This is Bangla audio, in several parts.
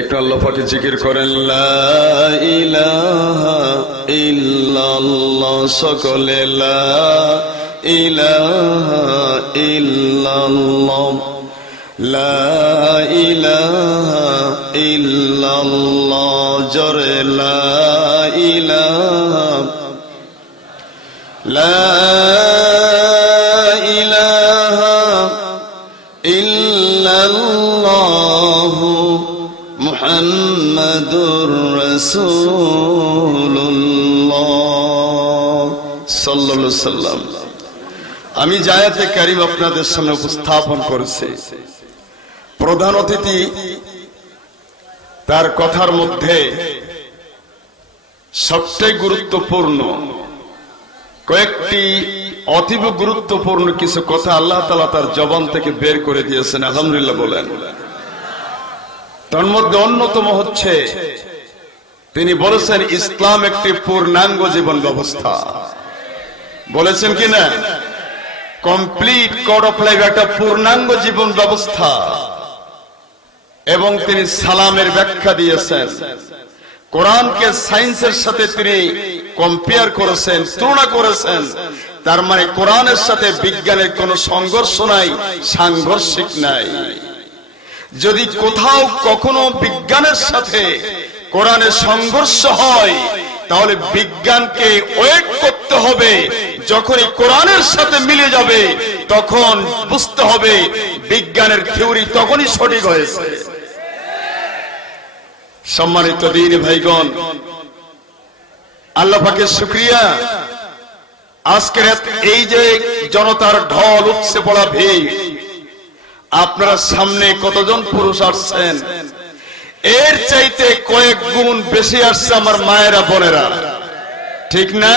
একটু আল্লাহ পাকে জিকির করেন, লা ইলাহা ইল্লাল্লাহ, সকলে লা ইলাহা ইল্লাল্লাহ, লা ইলাহা ইল্লাল্লাহ, জোরে লা ইলাহা, লা ইলাহা ইল্লাল্লাহ মুহাম্মাদুর রাসূলুল্লাহ সাল্লাল্লাহু আলাইহি ওয়াসাল্লাম। আমি আয়াতে কারীম আপনাদের সামনে উপস্থাপন করেছি। প্রধান অতিথি তার কথার মধ্যে সবচেয়ে গুরুত্বপূর্ণ কয়েকটি অতীব গুরুত্বপূর্ণ কিছু কথা আল্লাহ তাআলা তার জবান থেকে বের করে দিয়েছেন। আলহামদুলিল্লাহ বলেন। তার মধ্যে অন্যতম হচ্ছে তিনি বলেছেন ইসলাম একটি পূর্ণাঙ্গ জীবন ব্যবস্থা। বলেছেন কিনা? কমপ্লিট কোড অফ লাইফ, একটা পূর্ণাঙ্গ জীবন ব্যবস্থা। এবং তিনি সালামের ব্যাখ্যা দিয়েছেন। কোরআনকে সায়েন্সের সাথে তিনি কম্পেয়ার করেছেন, তুলনা করেছেন। তার মানে কোরআনের সাথে বিজ্ঞানের কোনো সংঘর্ষ নাই, সাংঘর্ষিক নাই। যদি কোথাও কখনো বিজ্ঞানের সাথে কোরআনের সংঘর্ষ হয়, তাহলে বিজ্ঞানকে ওয়েট করতে হবে। যখনই কোরআনের সাথে মিলে যাবে, তখন বুঝতে হবে বিজ্ঞানের থিওরি তখনই সঠিক হয়েছে। সম্মানিত দ্বীনি ভাইগণ, আল্লাহ পাকের শুকরিয়া। আজকের এই যে জনতার ঢল, উপচে পড়া ভিড়, আপনারা সামনে কতজন পুরুষ আসছেন, এর চাইতে কয়েক গুণ বেশি আসছে আমার মায়েরা, বোনেরা, ঠিক না?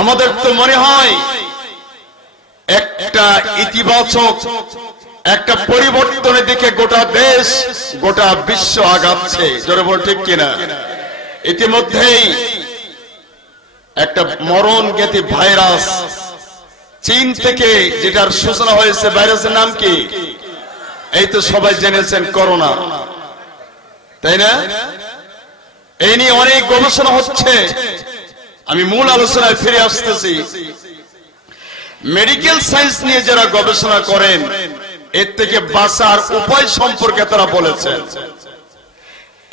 আমাদের তো মনে হয় একটা ইতিবাচক একটা পরিবর্তনের দিকে গোটা দেশ, গোটা বিশ্ব আগাচ্ছে। জোরে বল, ঠিক কিনা? ইতিমধ্যেই একটা মরণ জ্ঞাতি ভাইরাস চীন থেকে যেটার সূচনা হয়েছে, ভাইরাসের নাম কি? এই তো সবাই জেনেছেন, করোনা, তাই না? এই নিয়ে অনেক গবেষণা হচ্ছে। আমি মূল আলোচনায় ফিরে আসতেছি। মেডিকেল সায়েন্স নিয়ে যারা গবেষণা করেন, এর থেকে বাঁচার উপায় সম্পর্কে তারা বলেছেন।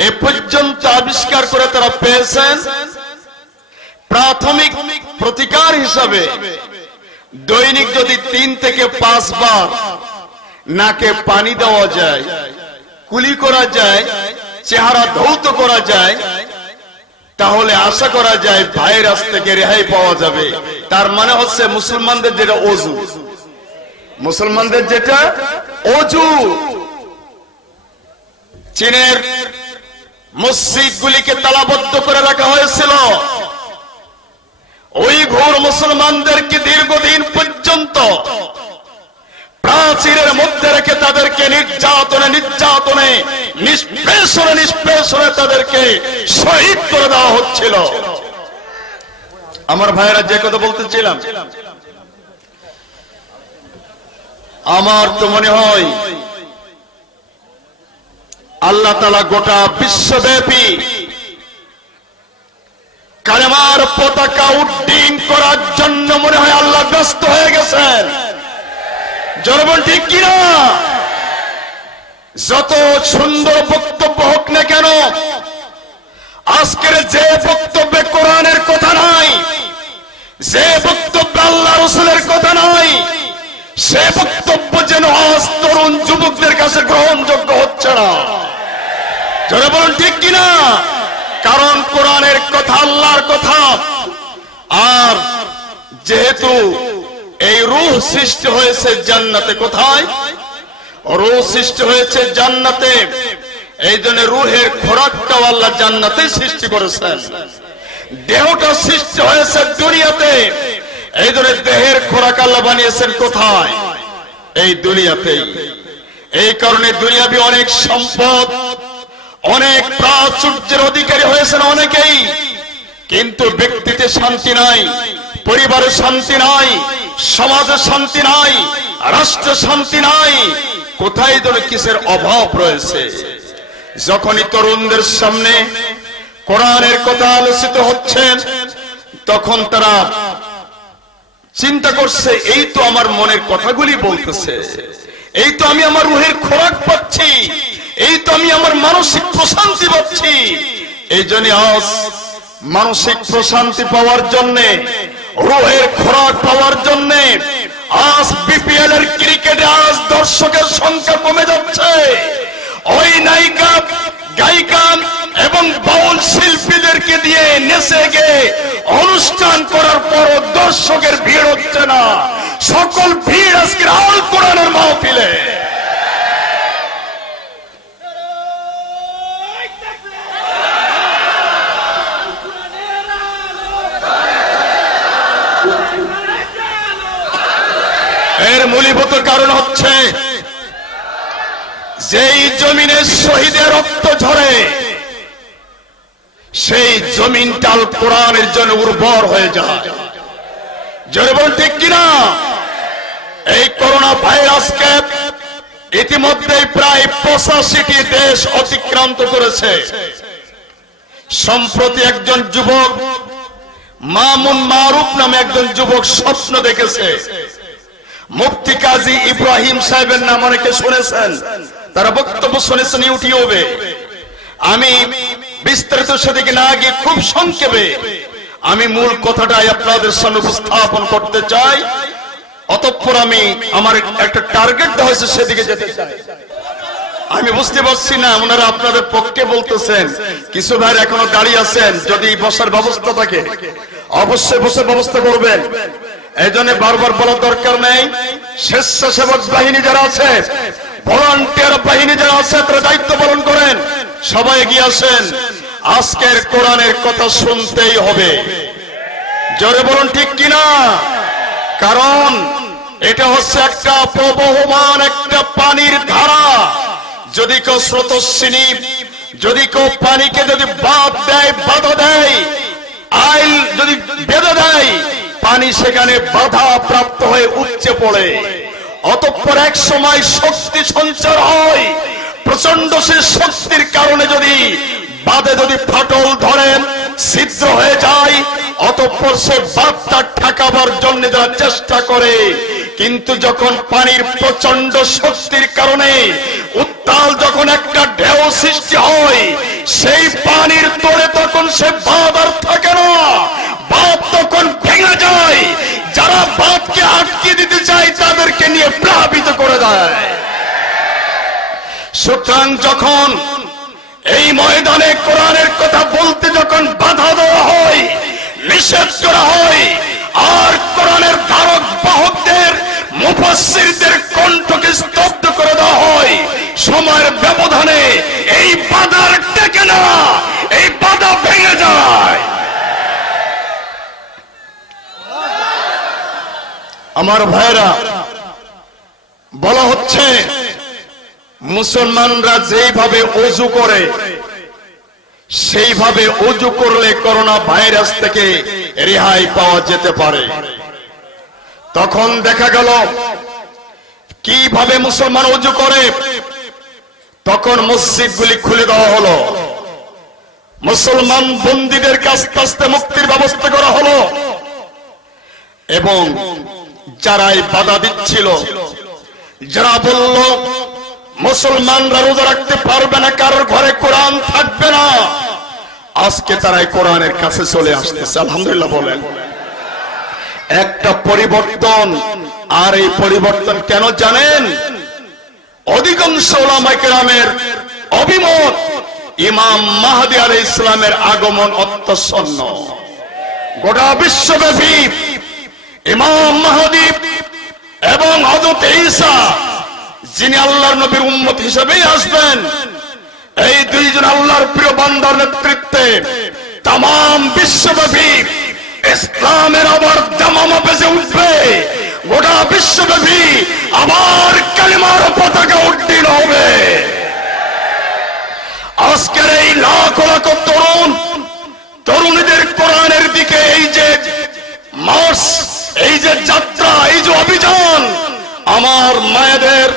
এ পর্যন্ত আবিষ্কার করে তারা পেয়েছেন প্রাথমিক প্রতিকার হিসাবে দৈনিক যদি 3 থেকে 5 বার নাকে পানি দেওয়া যায়, কুলি করা যায়, চেহারা ধৌত করা যায়, তাহলে আশা করা যায় ভাইরাস থেকে রেহাই পাওয়া যাবে। তার মানে হচ্ছে মুসলমানদের যেটা ওযু, মুসলমানদের যেটা ওযু, চীনের মসজিদগুলিকে তালাবদ্ধ করে রাখা হয়েছিল। ওই ঘোর মুসলমানদেরকে দীর্ঘদিন পর্যন্ত প্রাচীরের মধ্যে রেখে তাদেরকে নির্যাতনে নিষ্পেষণে তাদেরকে শহীদ করে দেওয়া হচ্ছিল। আমার ভাইয়েরা, যে কথা বলতেছিলাম, আমার তো মনে হয় আল্লাহ তাআলা গোটা বিশ্বব্যাপী কালেমার পতাকা উড্ডীন করার জন্য মনে হয় আল্লাহ ব্যস্ত হয়ে গেছেন। জনগণ, ঠিক কিনা? যত সুন্দর বক্তব্য হোক না কেন, আজকের যে বক্তব্যে কোরআনের কথা নাই, যে বক্তব্যে আল্লাহ রাসূলের কথা নাই, সে বক্তব্য যেন আজ তরুণ যুবকদের কাছে গ্রহণযোগ্য হচ্ছে না। যারা বলেন ঠিক কিনা? কারণ কোরআনের কথা আল্লাহর কথা। আর যেহেতু এই রূহ সৃষ্টি হয়েছে জান্নাতে, কোথায়? রূহ সৃষ্টি হয়েছে জান্নাতে। এই জন্য রূহের খোরাকটাও আল্লাহ জান্নাতে সৃষ্টি করেছেন। দেহটা সৃষ্টি হয়েছে দুনিয়াতে, এই জন্য দেহের খোরাক আল্লাহ বানিয়েছেন কোথায়? এই দুনিয়াতেই। এই কারণে দুনিয়াবি অনেক সম্পদ, অনেক প্রাচুর্যের অধিকারী হয়েছেন অনেকেই, কিন্তু ব্যক্তিতে শান্তি নাই, পরিবারে শান্তি নাই, সমাজে শান্তি নাই, রাষ্ট্রে শান্তি নাই। কোথায় যেন কিসের অভাব রয়েছে। যখনই তরুণদের সামনে কোরআনের কথা আলোচিত হচ্ছে তখন তারা চিন্তা করছে, এই তো আমার মনের কথাগুলি বলতেছে, এই তো আমি আমার রুহের খোরাক পাচ্ছি, এই তো আমি আমার মানসিক প্রশান্তি পাচ্ছি। এই জন্য আজ মানসিক প্রশান্তি পাওয়ার জন্য, রুহের খোরাক পাওয়ার জন্য আজ বিপিএল এর ক্রিকেটে আজ দর্শকের সংখ্যা কমে যাচ্ছে। ওই নায়িকা, গায়িকা এবং বাউল শিল্পীদেরকে দিয়ে নেচে গিয়ে অনুষ্ঠান করার পর দর্শকের ভিড় হচ্ছে না। সকল ভিড় আজকে আল কোরআনের মাহফিলে। এর মূলীভূত কারণ হচ্ছে যেই জমিনে শহীদের রক্ত ঝরে সেই জমিনটা আল কোরআনের জন্য উর্বর হয়ে যায়। জোরে বল ঠিক কিনা? এই করোনা ভাইরাসকে ইতিমধ্যে প্রায় 85টি দেশ অতিক্রান্ত করেছে। সম্প্রতি একজন যুবক, মামুন মারুফ নামে একজন যুবক স্বপ্ন দেখেছে। মুফতি কাজী ইব্রাহিম সাহেবের নাম অনেকে শুনেছেন, তারা বক্তব্য শুনেছেন ইউটিউবে। আমি বিস্তারিত সেদিকে না গিয়ে খুব সংক্ষেপে আমি মূল কথাটাই আপনাদের সামনে উপস্থাপন করতে চাই। অতঃপর আমি আমার একটা টার্গেট দেওয়া হয়েছে সেদিকে যেতে চাই। আমি বুঝতে পারছি না ওনারা আপনাদের পক্ষে বলতেছেন, কিছু ভাই এখনো দাঁড়িয়ে আছেন, যদি বসার ব্যবস্থা থাকে অবশ্যই বসার ব্যবস্থা করবেন। এই জন্য বারবার বলার দরকার নেই। স্বেচ্ছাসেবক বাহিনী যারা আছে, ভলান্টিয়ার বাহিনী যারা আছে, তারা দায়িত্ব পালন করেন, সবাই এগিয়ে আসেন। আজকের কোরআনের কথা শুনতেই হবে। জোরে বলুন ঠিক কিনা? কারণ এটা হচ্ছে একটা প্রবহমান একটা পানির ধারা। যদি কেউ স্রোতস্বিনী, যদি কেউ পানিকে যদি বাধা দেয়, আইল যদি বেঁধে দেয়, পানি সেখানে বাধা প্রাপ্ত হয়ে উপচে পড়ে। অতঃপর এক সময় শক্তি সঞ্চার হয়। প্রচন্ড সে শক্তির কারণে যদি বাঁধে যদি ফাটল ধরেন, ছিদ্র হয়ে যায়, অতঃপর সে বাঁধটা ঠেকাবার জন্য যারা চেষ্টা করে, কিন্তু যখন পানির প্রচন্ড শক্তির কারণে উত্তাল যখন একটা ঢেউ সৃষ্টি হয়, সেই পানির তোড়ে তখন সে বাঁধ আর থাকে না, বাঁধ তখন ভেঙে যায়। যারা বাঁধকে আটকে দিতে চায় তাদেরকে নিয়ে প্লাবিত করে দেয়। সুতরাং যখন এই ময়দানে কোরআনের কথা বলতে যখন বাধা দেওয়া হয়, নিষেধ করা হয়, আর কোরআনের ধারক বাহকদের, মুফাসসিরদের কণ্ঠকে স্তব্ধ করে দেওয়া হয়, সময়ের ব্যবধানে এই বাধার টেকে না, এই বাধা ভেঙে যায়। আমার ভাইরা, বলা হচ্ছে মুসলমানরা যেইভাবে ওযু করে সেইভাবে ওযু করলে করোনা ভাইরাস থেকে রেহাই পাওয়া যেতে পারে। তখন দেখা গেল কিভাবে মুসলমান ওযু করে। তখন মসজিদগুলি খুলে দেওয়া হলো, মুসলমান বন্দীদের কাছে আস্তে মুক্তির ব্যবস্থা করা হলো, এবং যারাই বাধা দিচ্ছিল, যারা বলল মুসলমানরা রোজা রাখতে পারবে না, কারোর ঘরে কোরআন থাকবে না, আজকে তারাই কোরআনের কাছে চলে আসতেছে। আলহামদুলিল্লাহ বলেন। একটা পরিবর্তন। আর এই পরিবর্তন কেন জানেন? অধিকাংশ উলামায়ে কেরামের অভিমত, ইমাম মাহদী আলাইহিস সালামের আগমন অত্যাসন্ন। গোটা বিশ্বব্যাপী ইমাম মাহদী এবং হযরত ঈসা, যিনি আল্লাহর নবীর উম্মত হিসেবেই আসবেন, এই দুইজন আল্লাহর প্রিয় বান্দার নেতৃত্বে তামাম বিশ্বব্যাপী ইসলামের আবার দামামা বেজে উঠবে। গোটা বিশ্বব্যাপী আবার কালিমার পতাকা উড্ডীন হবে। আজকের এই লাখ লাখ তরুণীদের কোরআনের দিকে এই যে মার্চ, এই যে যাত্রা, এই যে অভিযান, আমার মায়েদের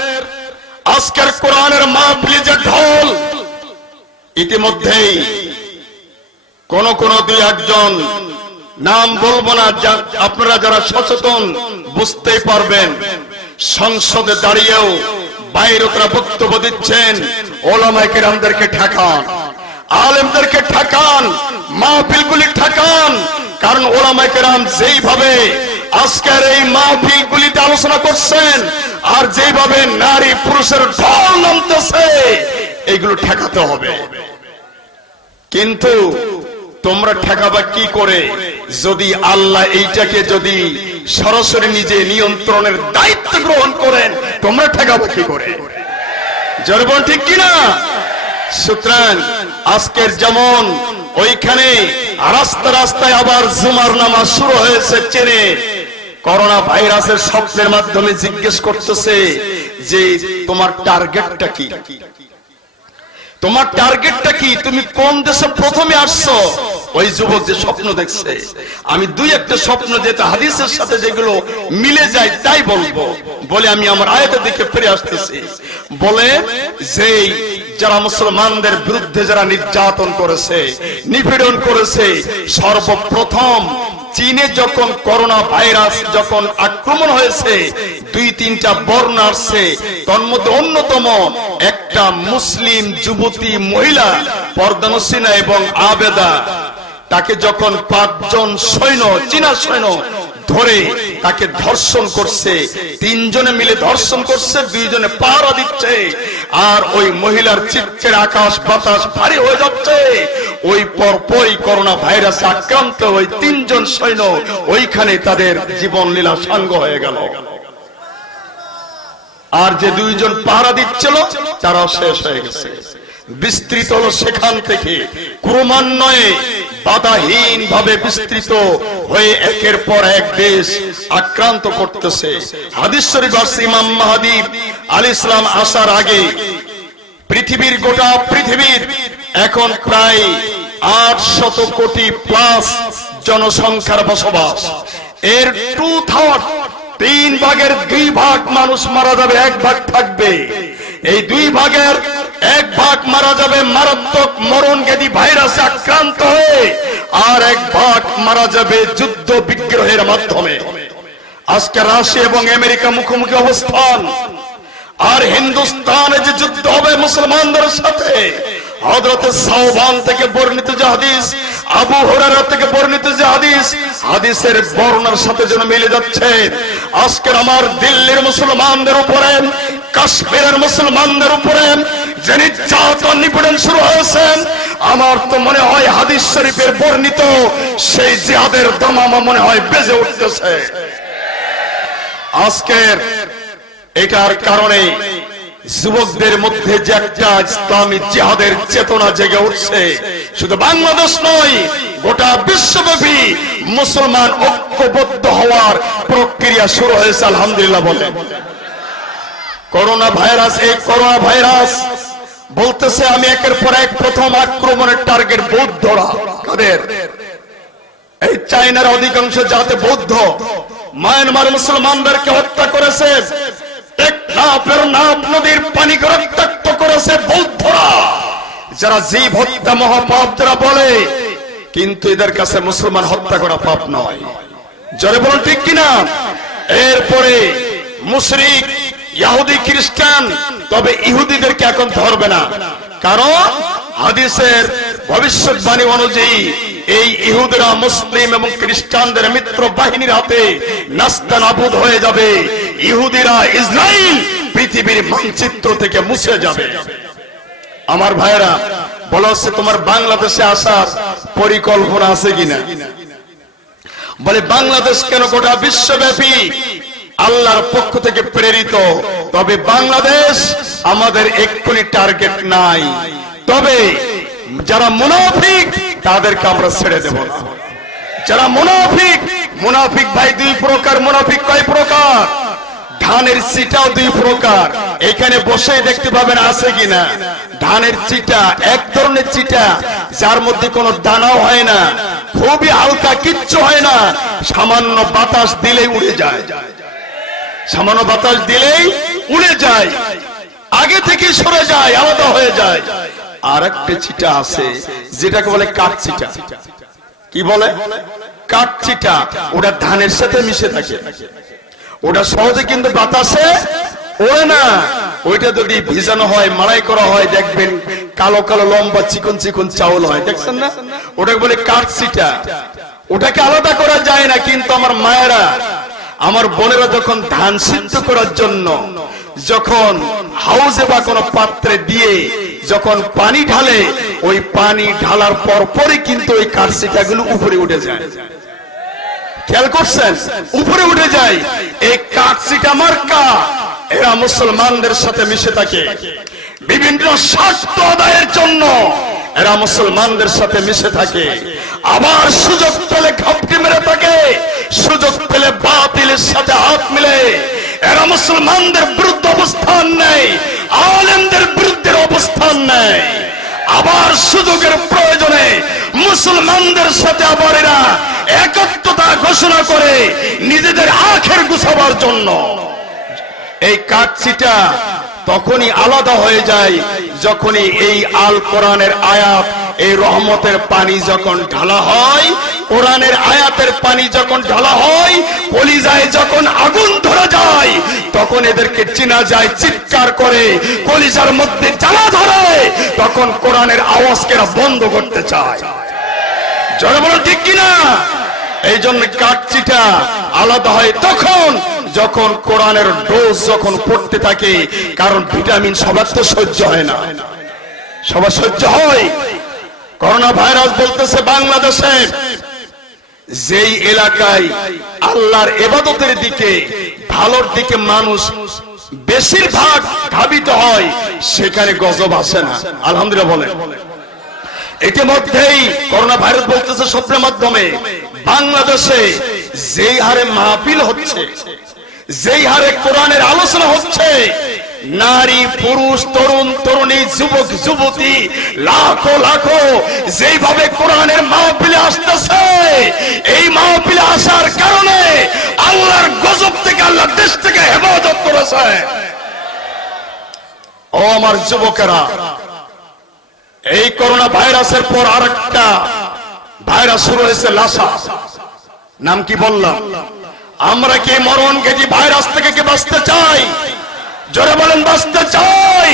আজকের কোরআনের মাহফিলে যে ঢল, ইতিমধ্যেই কোন দুই একজন নাম বলবো না, আপনারা যারা সচেতন বুঝতেই পারবেন, সংসদে দাঁড়িয়েও বাইরে তারা বক্তব্য দিচ্ছেন, ওলামায়ে কেরামদেরকে ঠেকান, আলেমদেরকে ঠেকান, মাহফিলগুলি ঠেকান। কারণ ওলামায়ে কেরাম যেইভাবে আজকের এই মাহফিলগুলিতে আলোচনা করছেন আর যেভাবে নারী পুরুষের ঢল নামতেছে, এইগুলো ঠেকাতে হবে। কিন্তু তোমরা ঠেকাবা কি করে যদি আল্লাহ এইটাকে যদি সরাসরি নিজে নিয়ন্ত্রণের দায়িত্ব গ্রহণ করেন? তোমরা ঠেকাবা কি করে? জোরে বল ঠিক কিনা? সুতরাং আজকের যেমন ওইখানে রাস্তায় আবার জুমার নামাজ শুরু হয়েছে, চেনে করোনা ভাইরাসের শব্দের মাধ্যমে জিজ্ঞেস করতেছে যে তোমার টার্গেটটা কি, তোমার টার্গেটটা কি, তুমি কোন দেশে প্রথমে আসছো? ওই যুবক যে স্বপ্ন দেখছে, আমি দুই একটা স্বপ্ন যেটা হাদিসের সাথে যেগুলো মিলে যায় তাই বলবো বলে আমি আমার আয়াতের দিকে ফিরে আসতেছি। বলে যে যারা মুসলমানদের বিরুদ্ধে যারা নির্যাতন করেছে, নিপীড়ন করেছে, সর্বপ্রথম চীনে যখন করোনা ভাইরাস যখন আক্রমণ হয়েছে, দুই তিনটা বর্ণ আসছে, তার মধ্যে অন্যতম একটা মুসলিম যুবতী মহিলা পর্দানসিনা এবং আবেদা, তাকে যখন 5 জন সৈন্য, চীনা সৈন্য ধরে তাকে ধর্ষণ করছে, 3 জনে মিলে ধর্ষণ করছে, 2 জনে পাহারা দিচ্ছে, আর ওই মহিলার চিৎকারে আকাশ বাতাস ভারী হয়ে যাচ্ছে। ওই পরপরই করোনা ভাইরাসে আক্রান্ত ওই 3 জন সৈন্য ওইখানে তাদের জীবন লীলা সাঙ্গ হয়ে গেল। আর যে 2 জন পাহারা দিচ্ছিল তারাও শেষ হয়ে গেছে। বিস্তৃত হলো সেখান থেকে ক্রমান্বয়ে বাধাহীন ভাবে বিস্তৃত হয়ে একের পর এক দেশ আক্রান্ত করতেছে। হাদিস শরীফ আছে, ইমাম মাহদী আলাইহিস সালাম আসার আগে পৃথিবীর গোটা পৃথিবীর এখন প্রায় 800 কোটি প্লাস জনসংখ্যার বসবাস। এর 2/3 3 ভাগের 2 ভাগ মানুষ মারা যাবে, 1 ভাগ থাকবে। এই 2 ভাগের 1 ভাগ মারা যাবে মারাত্মক মরণঘাতী ভাইরাসে আক্রান্ত হয়ে, আর 1 ভাগ মারা যাবে যুদ্ধ বিগ্রহের মাধ্যমে। আজকে রাশিয়া এবং আমেরিকা মুখোমুখি অবস্থান, আর হিন্দুস্তানে যে যুদ্ধ হবে মুসলমানদের সাথে, হযরত সাওবান থেকে বর্ণিত যে হাদিস, আবু হুরায়রা থেকে বর্ণিত যে হাদিস, হাদিসের বর্ণনার সাথে যেন মিলে যাচ্ছে। আজকের আমার দিল্লির মুসলমানদের উপরে, কাশ্মীরের মুসলমানদের উপরে যে নির্যাতন নিপীড়ন শুরু হয়েছে, আমার তো মনে হয় হাদিস শরীফের বর্ণিত সেই জিহাদের দামামা মনে হয় বেজে উঠতেছে। আজকের এটার কারণে যুবকদের মধ্যে যে একটা ইসলামী জিহাদের চেতনা জেগে উঠছে, শুধু বাংলাদেশ নয় গোটা বিশ্বব্যাপী মুসলমান ঐক্যবদ্ধ হওয়ার প্রক্রিয়া শুরু হয়েছে। আলহামদুলিল্লাহ বলে। করোনা ভাইরাস, এই করোনা ভাইরাস বলতেছে আমি একের পর এক প্রথম আক্রমণের টার্গেট বৌদ্ধরা। কাদের? এই চায়নার অধিকাংশ জাতি বৌদ্ধ। মায়ানমার মুসলমানদেরকে হত্যা করেছে, নাপ নদীর পানিকে রক্তাক্ত করেছে বৌদ্ধরা, যারা জীব হত্যা মহাপাপ যারা বলে, কিন্তু এদের কাছে মুসলমান হত্যা করা পাপ নয়। জোরে বলুন ঠিক কিনা? এরপরে মুশরিক ইহুদি খ্রিস্টান, তবে ইহুদিদেরকে এখন ধরবে না, কারণ হাদিসের ভবিষ্যৎবাণী অনুযায়ী এই ইহুদিরা মুসলিম এবং খ্রিস্টানদের মিত্র বাহিনীর হাতে নাস্তানাবুদ হয়ে যাবে। ইহুদিরা ইসরায়েল পৃথিবীর মানচিত্র থেকে মুছে যাবে। আমার ভাইরা বলা হচ্ছে তোমার বাংলাদেশে আসার পরিকল্পনা আছে কিনা? বলে বাংলাদেশ কেন, গোটা বিশ্বব্যাপী আল্লাহর পক্ষ থেকে প্রেরিত, তবে বাংলাদেশ আমাদের এক্ষুনি টার্গেট নাই। তবে যারা মুনাফিক তাদেরকে আমরা ছেড়ে দেব না। যারা মুনাফিক ভাই 2 প্রকার। মুনাফিক কয় প্রকার? ধানের চিটাও 2 প্রকার। এখানে বসে দেখতে পাবেন আছে কিনা। ধানের চিটা এক ধরনের চিটা, যার মধ্যে কোনো দানাও হয় না, খুবই হালকা, কিচ্ছু হয় না, সামান্য বাতাস দিলেই উড়ে যায়, সামান্য বাতাস দিলেই উড়ে যায়। আগে থেকে সরে যায়, আলাদা হয়ে যায়। আর একটা ছিটা আছে যেটাকে বলে কাঠ ছিটা। কি বলে? কাঠ ছিটা। ওটা ধানের সাথে মিশে থাকে, ওটা সহজে কিন্তু বাতাসে ওড়ে না। ওইটা যদি ভিজানো হয়, মাড়াই করা হয়, দেখবেন কালো কালো লম্বা চিকন চিকন চাউল হয়, দেখছেন না? ওটাকে বলে কাঠ ছিটা। ওটাকে আলাদা করা যায় না। কিন্তু আমার মায়েরা, আমার বোনেরা যখন ধান সিদ্ধ করার জন্য যখন হাউজে বা কোনো পাত্রে দিয়ে যখন পানি ঢালে, ওই পানি ঢালার পরপরই কিন্তু ওই কাঠছিটাগুলো উপরে উঠে যায়। খেয়াল করছেন? উপরে উঠে যায়। এই কাঠছিটা মার্কা এরা মুসলমানদের সাথে মিশে থাকে। বিভিন্ন স্বার্থ আদায়ের জন্য এরা মুসলমানদের সাথে মিশে থাকে। আবার সুযোগ পেলে ঘাপটি মেরে থাকে, সুযোগ পেলে বাতিলের সাথে হাত মিলে এরা মুসলমানদের বিরুদ্ধে অবস্থান নেয়, আলেমদের বিরুদ্ধে অবস্থান নেয়। আবার সুযোগের প্রয়োজনে মুসলমানদের সাথে আবার এরা একত্রতা ঘোষণা করে নিজেদের আখের গুছাবার জন্য। এই কাঠছিটা তখনই আলাদা হয়ে যায় যখনই এই আল কোরআনের আয়াত, এই রহমতের পানি যখন ঢালা হয়, কোরআনের আয়াতের পানি যখন ঢালা হয়, কলিজায় যখন আগুন ধরে যায়, তখন এদেরকে চেনা যায়। চিৎকার করে কলিজার মধ্যে জ্বালা ধরে, তখন কোরআনের আওয়াজকে বন্ধ করতে চায়। জোরে বলো ঠিক কিনা? এই জন্য কাঠছিটা আলাদা হয় তখন যখন কোরআনের ডোজ যখন পড়তে থাকে। কারণ ভিটামিন সবার তো সহ্য হয় না, সবার সহ্য হয়। করোনা ভাইরাস বলতেছে বাংলাদেশে যেই এলাকায় আল্লাহর ইবাদতের দিকে, ভালোর দিকে মানুষ বেশিরভাগ ধাবিত হয়, সেখানে গজব আসে না। আলহামদুলিল্লাহ বলেন। ইতিমধ্যেই করোনা ভাইরাস বলতেছে স্বপ্নের মাধ্যমে বাংলাদেশে যেই হারে মাহফিল হচ্ছে, যেই হারে কোরআনের আলোচনা হচ্ছে, নারী পুরুষ তরুণ তরুণী যুবক যুবতী লাখো লাখো যেইভাবে কোরআনের মাহফিলে আসতেছে, এই মাহফিলে আসার কারণে আল্লাহর গজব থেকে, আল্লাহর দেশ থেকে হেফাজত করেছে। ও আমার যুবকেরা, এই করোনা ভাইরাসের পর আরেকটা ভাইরাস শুরু হয়েছে, লাসা। নাম কি বললাম? আমরা কি মরণ গেটি ভাইরাস থেকে কি বাঁচতে চাই? জোরে বলেন, বাঁচতে চাই।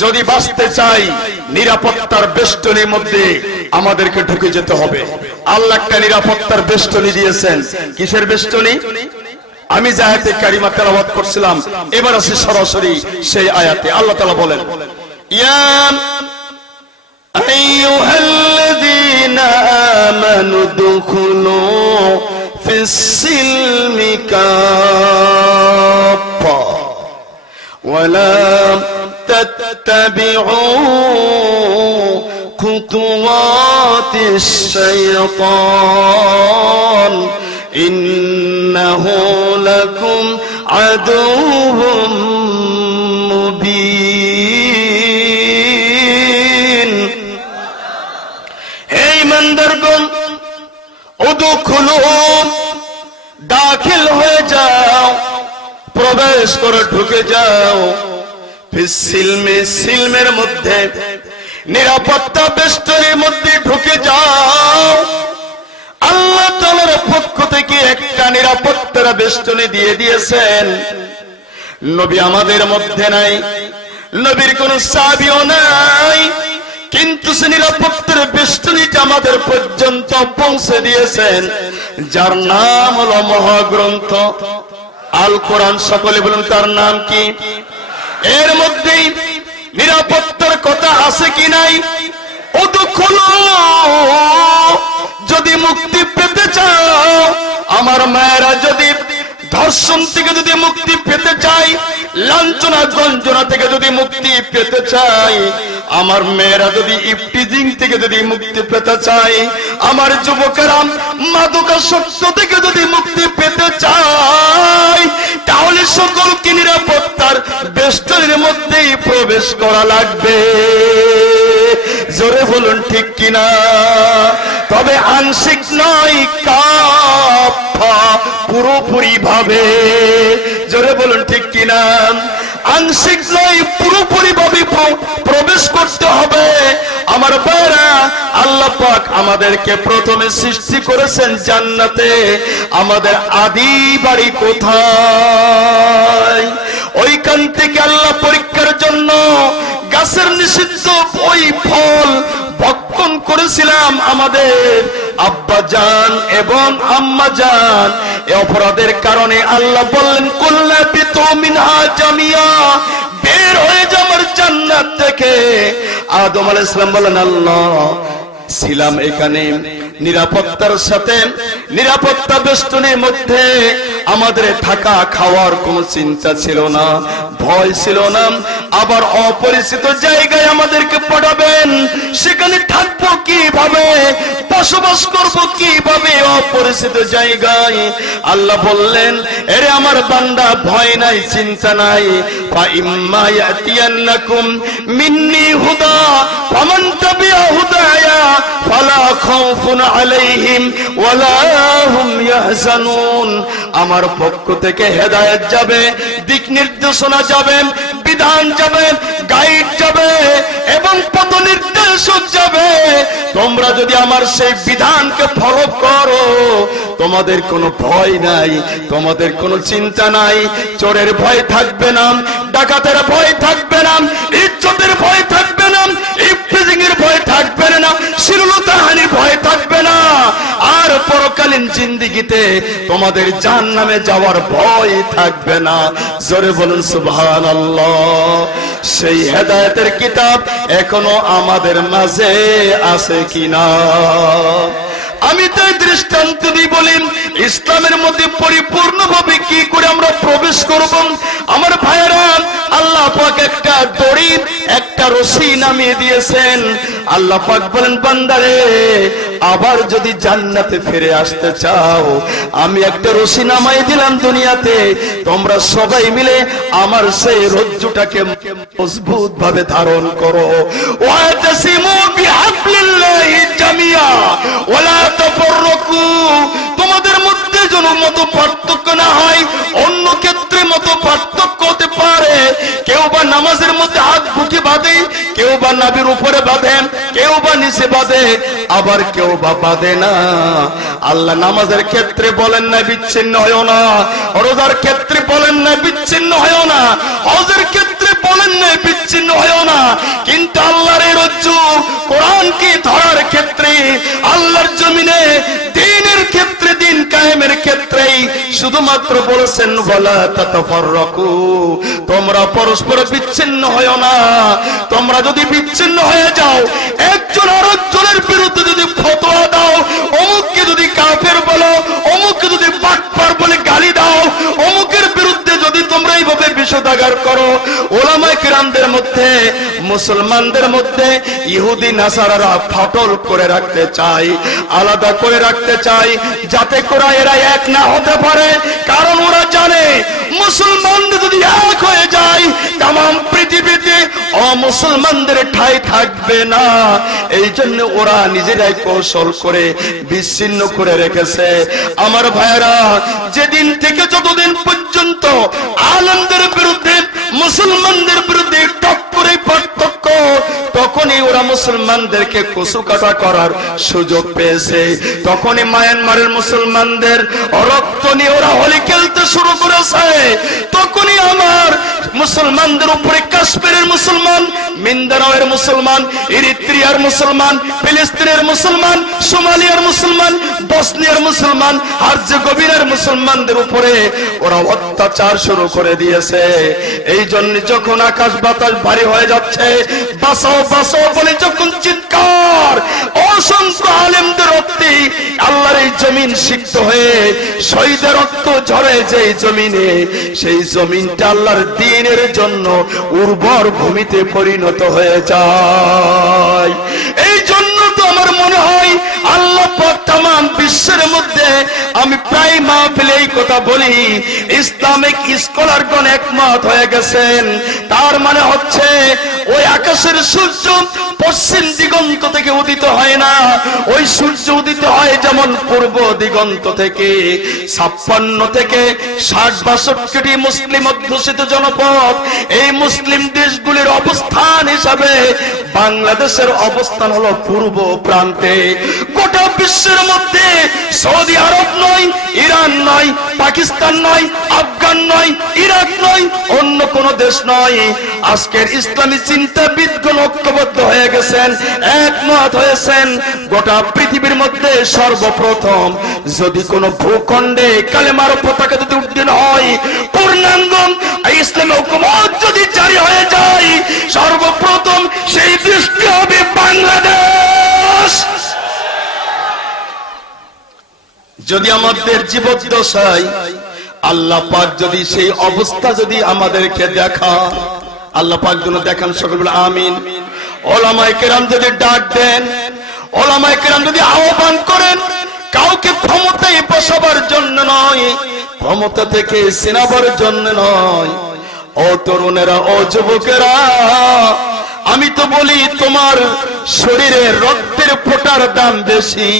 যদি বাঁচতে চাই, নিরাপত্তার বেষ্টনীর মধ্যে আমাদেরকে ঢুকে যেতে হবে। আল্লাহ একটা নিরাপত্তার বেষ্টনী দিয়েছেন। কিসের বেষ্টনী? আমি যে আয়াতে কারিমা তেলাওয়াত করছিলাম, এবার আসি সরাসরি সেই আয়াতে। আল্লাহ তাআলা বলেন, ইয়া আইয়ুহাল্লাযীনা আমানু দুখুলু ফিস-সিলমি কাফা ওয়ালা তাত্তাবিউ খুতুওয়াতিশ শাইতান ইন্নাহু লাকুম আদুউম মুবিন। হে ইমানদারগণ, উদখুলু, দাখিল হয়ে যাও, প্রবেশ করে ঢুকে যাও, ফিস-সিলমি, সিলমের মধ্যে, নিরাপত্তা বেষ্টনীর মধ্যে ঢুকে যাও। আল্লাহ তাআলার পক্ষ থেকে একটা নিরাপত্তার বেষ্টনী দিয়ে দিয়েছেন। নবী আমাদের মধ্যে নাই, নবীর কোন সাহাবীও নাই, কিন্তু সে নিরাপত্তার বেষ্টনীটা আমাদের পর্যন্ত পৌঁছে দিয়েছেন, যার নাম হলো মহাগ্রন্থ আল কোরআন। সকলে বলুন তার নাম কি? এর মধ্যেই নিরাপত্তার কথা আছে কি নাই? উদখুলু, যদি মুক্তি পেতে চাও, আমার মায়েরা যদি ধর্ষণ থেকে যদি মুক্তি পেতে চাই, লাঞ্ছনা গঞ্জনা থেকে যদি মুক্তি পেতে চাই, আমার মেয়েরা যদি ইফটিজিং থেকে যদি মুক্তি পেতে চাই, আমার যুবকেরা মাদকাসক্ত থেকে যদি মুক্তি পেতে চাই, তাহলে সকলকে নিরাপত্তার বেষ্টনীর মধ্যেই প্রবেশ করা লাগবে। জোরে বলুন ঠিক কিনা? তবে আংশিক নয়, কাফা, পুরোপুরি ভাবে। জোরে বলুন ঠিক কিনা? আংশিক নয়, পুরোপুরি ভাবে প্রবেশ করতে হবে। আমার ভাইরা, আল্লাহ পাক আমাদেরকে প্রথমে সৃষ্টি করেছেন জান্নাতে। আমাদের আদি বাড়ি কোথায়? ওইখান থেকে আল্লাহ পরীক্ষার জন্য গাছের নিষিদ্ধ ওই ফল ভক্ষণ করেছিলাম আমাদের আব্বা জান এবং আম্মা জান। এই অপরাধের কারণে আল্লাহ বললেন, কুল্লা বিতু মিনহা জামিয়া, বের হয়ে যা আমার জান্নাত থেকে। আদম আলাইহিস সালাম বলেন, আল্লাহ ছিলাম এখানে নিরাপত্তার সাথে, নিরাপত্তা বেষ্টনীর মধ্যে আমাদের থাকা খাওয়ার কোনো চিন্তা ছিল না, ভয় ছিল না। আবার অপরিচিত জায়গায় আমাদেরকে পাঠাবেন, সেখানে থাকবো কিভাবে, বসবাস করবো কিভাবে অপরিচিত জায়গায়? আল্লাহ বললেন, এরে আমার বান্দা, ভয় নাই, চিন্তা নাই। ফা ইম্মা ইয়াতিয়ান্নাকুম মিন্নি হুদা ফামান তাবিআ হুদায়া ফালা খাউফুন আলাইহিম ওয়ালা হুম ইয়াহজানুন। আমার পক্ষ থেকে হেদায়েত যাবে, দিক নির্দেশনা যাবে, বিধান যাবে, গাইড যাবে এবং পথ নির্দেশক যাবে। তোমরা যদি আমার সেই বিধানকে ফলো করো, তোমাদের কোনো ভয় নাই, তোমাদের কোনো চিন্তা নাই। চোরের ভয় থাকবে না, ডাকাতের ভয় থাকবে না, ইজ্জতের ভয় থাকবে না, ইফতিজিং এর ভয় থাকবে না, শিরুলতাহানির ভয় থাকবে না। আর পরকালীন জিন্দেগিতে তোমাদের জাহান্নামে যাওয়ার ভয় থাকবে না। জোরে বলুন সুবহানাল্লাহ। সেই হেদায়েতের কিতাব এখনো আমাদের মাঝে আছে কিনা? আমি তো দৃষ্টান্ত দিয়ে বলি, ইসলামের মধ্যে পরিপূর্ণভাবে কি করে আমরা প্রবেশ করব? আমার ভাইয়েরা, আল্লাহ পাক একটা দড়ি, একটা রশি নামিয়ে দিয়েছেন। আল্লাহ পাক বলেন, বান্দারে, আবার যদি জান্নাতে ফিরে আসতে চাও, আমি একটা রশি নামাই দিলাম দুনিয়াতে, তোমরা সবাই মিলে আমার সেই রজ্জুটাকে মজবুত ভাবে ধারণ করো। ওয়াতাসিমু বিহাবলিল্লাহি জামিয়া ওয়ালা তাফাররাকু। তোমাদের মধ্যে যেন মত পার্থক্য না হয়। অন্য ক্ষেত্রে মত পার্থক্য হতে পারে, কেউ বা নামাজের মধ্যে হাত বুকে বাঁধে, কেউ বা নাভির উপরে বাঁধে, কেউ বা নিচে বাঁধে, আবার কেউ বা বাঁধে না। আল্লাহ নামাজের ক্ষেত্রে বলেন না বিচ্ছিন্ন হয়ো না, রোজার ক্ষেত্রে বলেন না বিচ্ছিন্ন হয়ো না, হজের ক্ষেত্রে বলেন না বিচ্ছিন্ন হয়ো না। কিন্তু আল্লাহর এই রজ্জু কোরআনকে ধরার ক্ষেত্রে, আল্লাহর জমিনে দ্বীনের ক্ষেত্রে, দ্বীন কায়েমের ক্ষেত্রেই শুধুমাত্র বলেছেন ওয়ালা তাতাফাররাকু, তোমরা পরস্পর বিচ্ছিন্ন হয়ো না। তোমরা যদি বিচ্ছিন্ন হয়ে যাও, একজন আরেকজনের বিরুদ্ধে যদি ফতোয়া দাও, অমুককে যদি কাফের বলো, অমুককে যদি বাটপার বলে গালি দাও, অমুকের বিরুদ্ধে যদি তোমরা এইভাবে বিষোদাগার করো, ওলামায়ে কিরামদের মধ্যে, মুসলমানদের মধ্যে ইহুদি নাসারারা ফাটল করে রাখতে চায়, আলাদা করে রাখতে চায়, যাতে করে এরা এক না হতে পারে। কারণ ওরা জানে মুসলমানদের যদি এক হয়ে যায়, তামাম পৃথিবীতে অমুসলমানদের ঠাঁই থাকবে না। এই জন্য ওরা নিজেরাই কৌশল করে বিচ্ছিন্ন করে রেখেছে। আমার ভাইয়েরা, যেদিন থেকে যতদিন পর্যন্ত আলেমদের বিরুদ্ধে, মুসলমানদের বিরুদ্ধে টক্করে পার্থক্য, তখনই ওরা মুসলমানদেরকে কচুকাটা করার সুযোগ পেয়েছে। তখনই মায়ানমারের মুসলমানদের রক্ত নিয়ে ওরা হোলি খেলতে শুরু করেছে। তখনই আমার মুসলমানদের উপরে কাশ্মীরের মুসলমান, মিন্দানাওয়ের মুসলমান, ইরিত্রিয়ার মুসলমান, ফিলিস্তিনের মুসলমান, সোমালিয়ার মুসলমান, বসনিয়ার মুসলমান, হার্জেগোভিনার মুসলমানদের উপরে ওরা অত্যাচার শুরু করে দিয়েছে। এই জন্য যখন আকাশ বাতাস ভারী হয়ে যাচ্ছে, বাঁচাও বাঁচাও বলে যখন চিৎকার, অসংখ্য আলেমদের রক্তে আল্লাহর এই জমিন সিক্ত হয়ে শহীদের রক্ত ঝরে যেই জমিনে, সেই জমিনটা আল্লাহর দ্বীনের জন্য উর্বর ভূমিতে পরিণত হয়ে যায়। এই জন্য তো আমার মনে হয় আল্লাহ তামাম বিশ্বের মধ্যে আমি প্রায় মাহফিলে এই কথা বলি, ইসলামিক স্কলারগণ একমত হয়ে গেছেন। তার মানে হচ্ছে ওই আকাশের সূর্য পশ্চিম দিগন্ত থেকে উদিত হয় না, ওই সূর্য উদিত হয় যেমন পূর্ব দিগন্ত থেকে। 56 থেকে 60-62টি মুসলিম অধ্যুষিত জনপদ, এই মুসলিম দেশগুলির অবস্থান হিসাবে বাংলাদেশের অবস্থান হলো পূর্ব প্রান্তে। গোটা বিশ্বের মধ্যে সৌদি আরব নয়, ইরান নয়, পাকিস্তান নয়, আফগান নয়, ইরাক নয়, অন্য কোন দেশ নয়। আজকের ইসলামী চিন্তাবিদগণ ঐক্যবদ্ধ হয়ে গেছেন, একমত হয়েছেন। গোটা পৃথিবীর মধ্যে সর্বপ্রথম যদি কোন ভূখণ্ডে কালেমার পতাকা যদি উড্ডীন হয়, পূর্ণাঙ্গ ইসলামী হুকুমত যদি জারি হয়ে যায়, সর্বপ্রথম সেই দেশটি হবে বাংলাদেশ। যদি আমাদের জীবদ্দশায় আল্লাহ পাক যদি সেই অবস্থা যদি আমাদেরকে দেখা, আল্লাহ পাক যেন দেখান, সকল বলে আমিন। ওলামায়ে কেরাম যদি ডাক দেন, ওলামায়ে কেরাম যদি আহ্বান করেন, কাউকে ক্ষমতায় বসাবার জন্য নয়, ক্ষমতা থেকে সিনাবার জন্য নয়। ও তরুণেরা, ও যুবকেরা, আমি তো বলি তোমার শরীরের রক্তের ফোঁটার দাম বেশি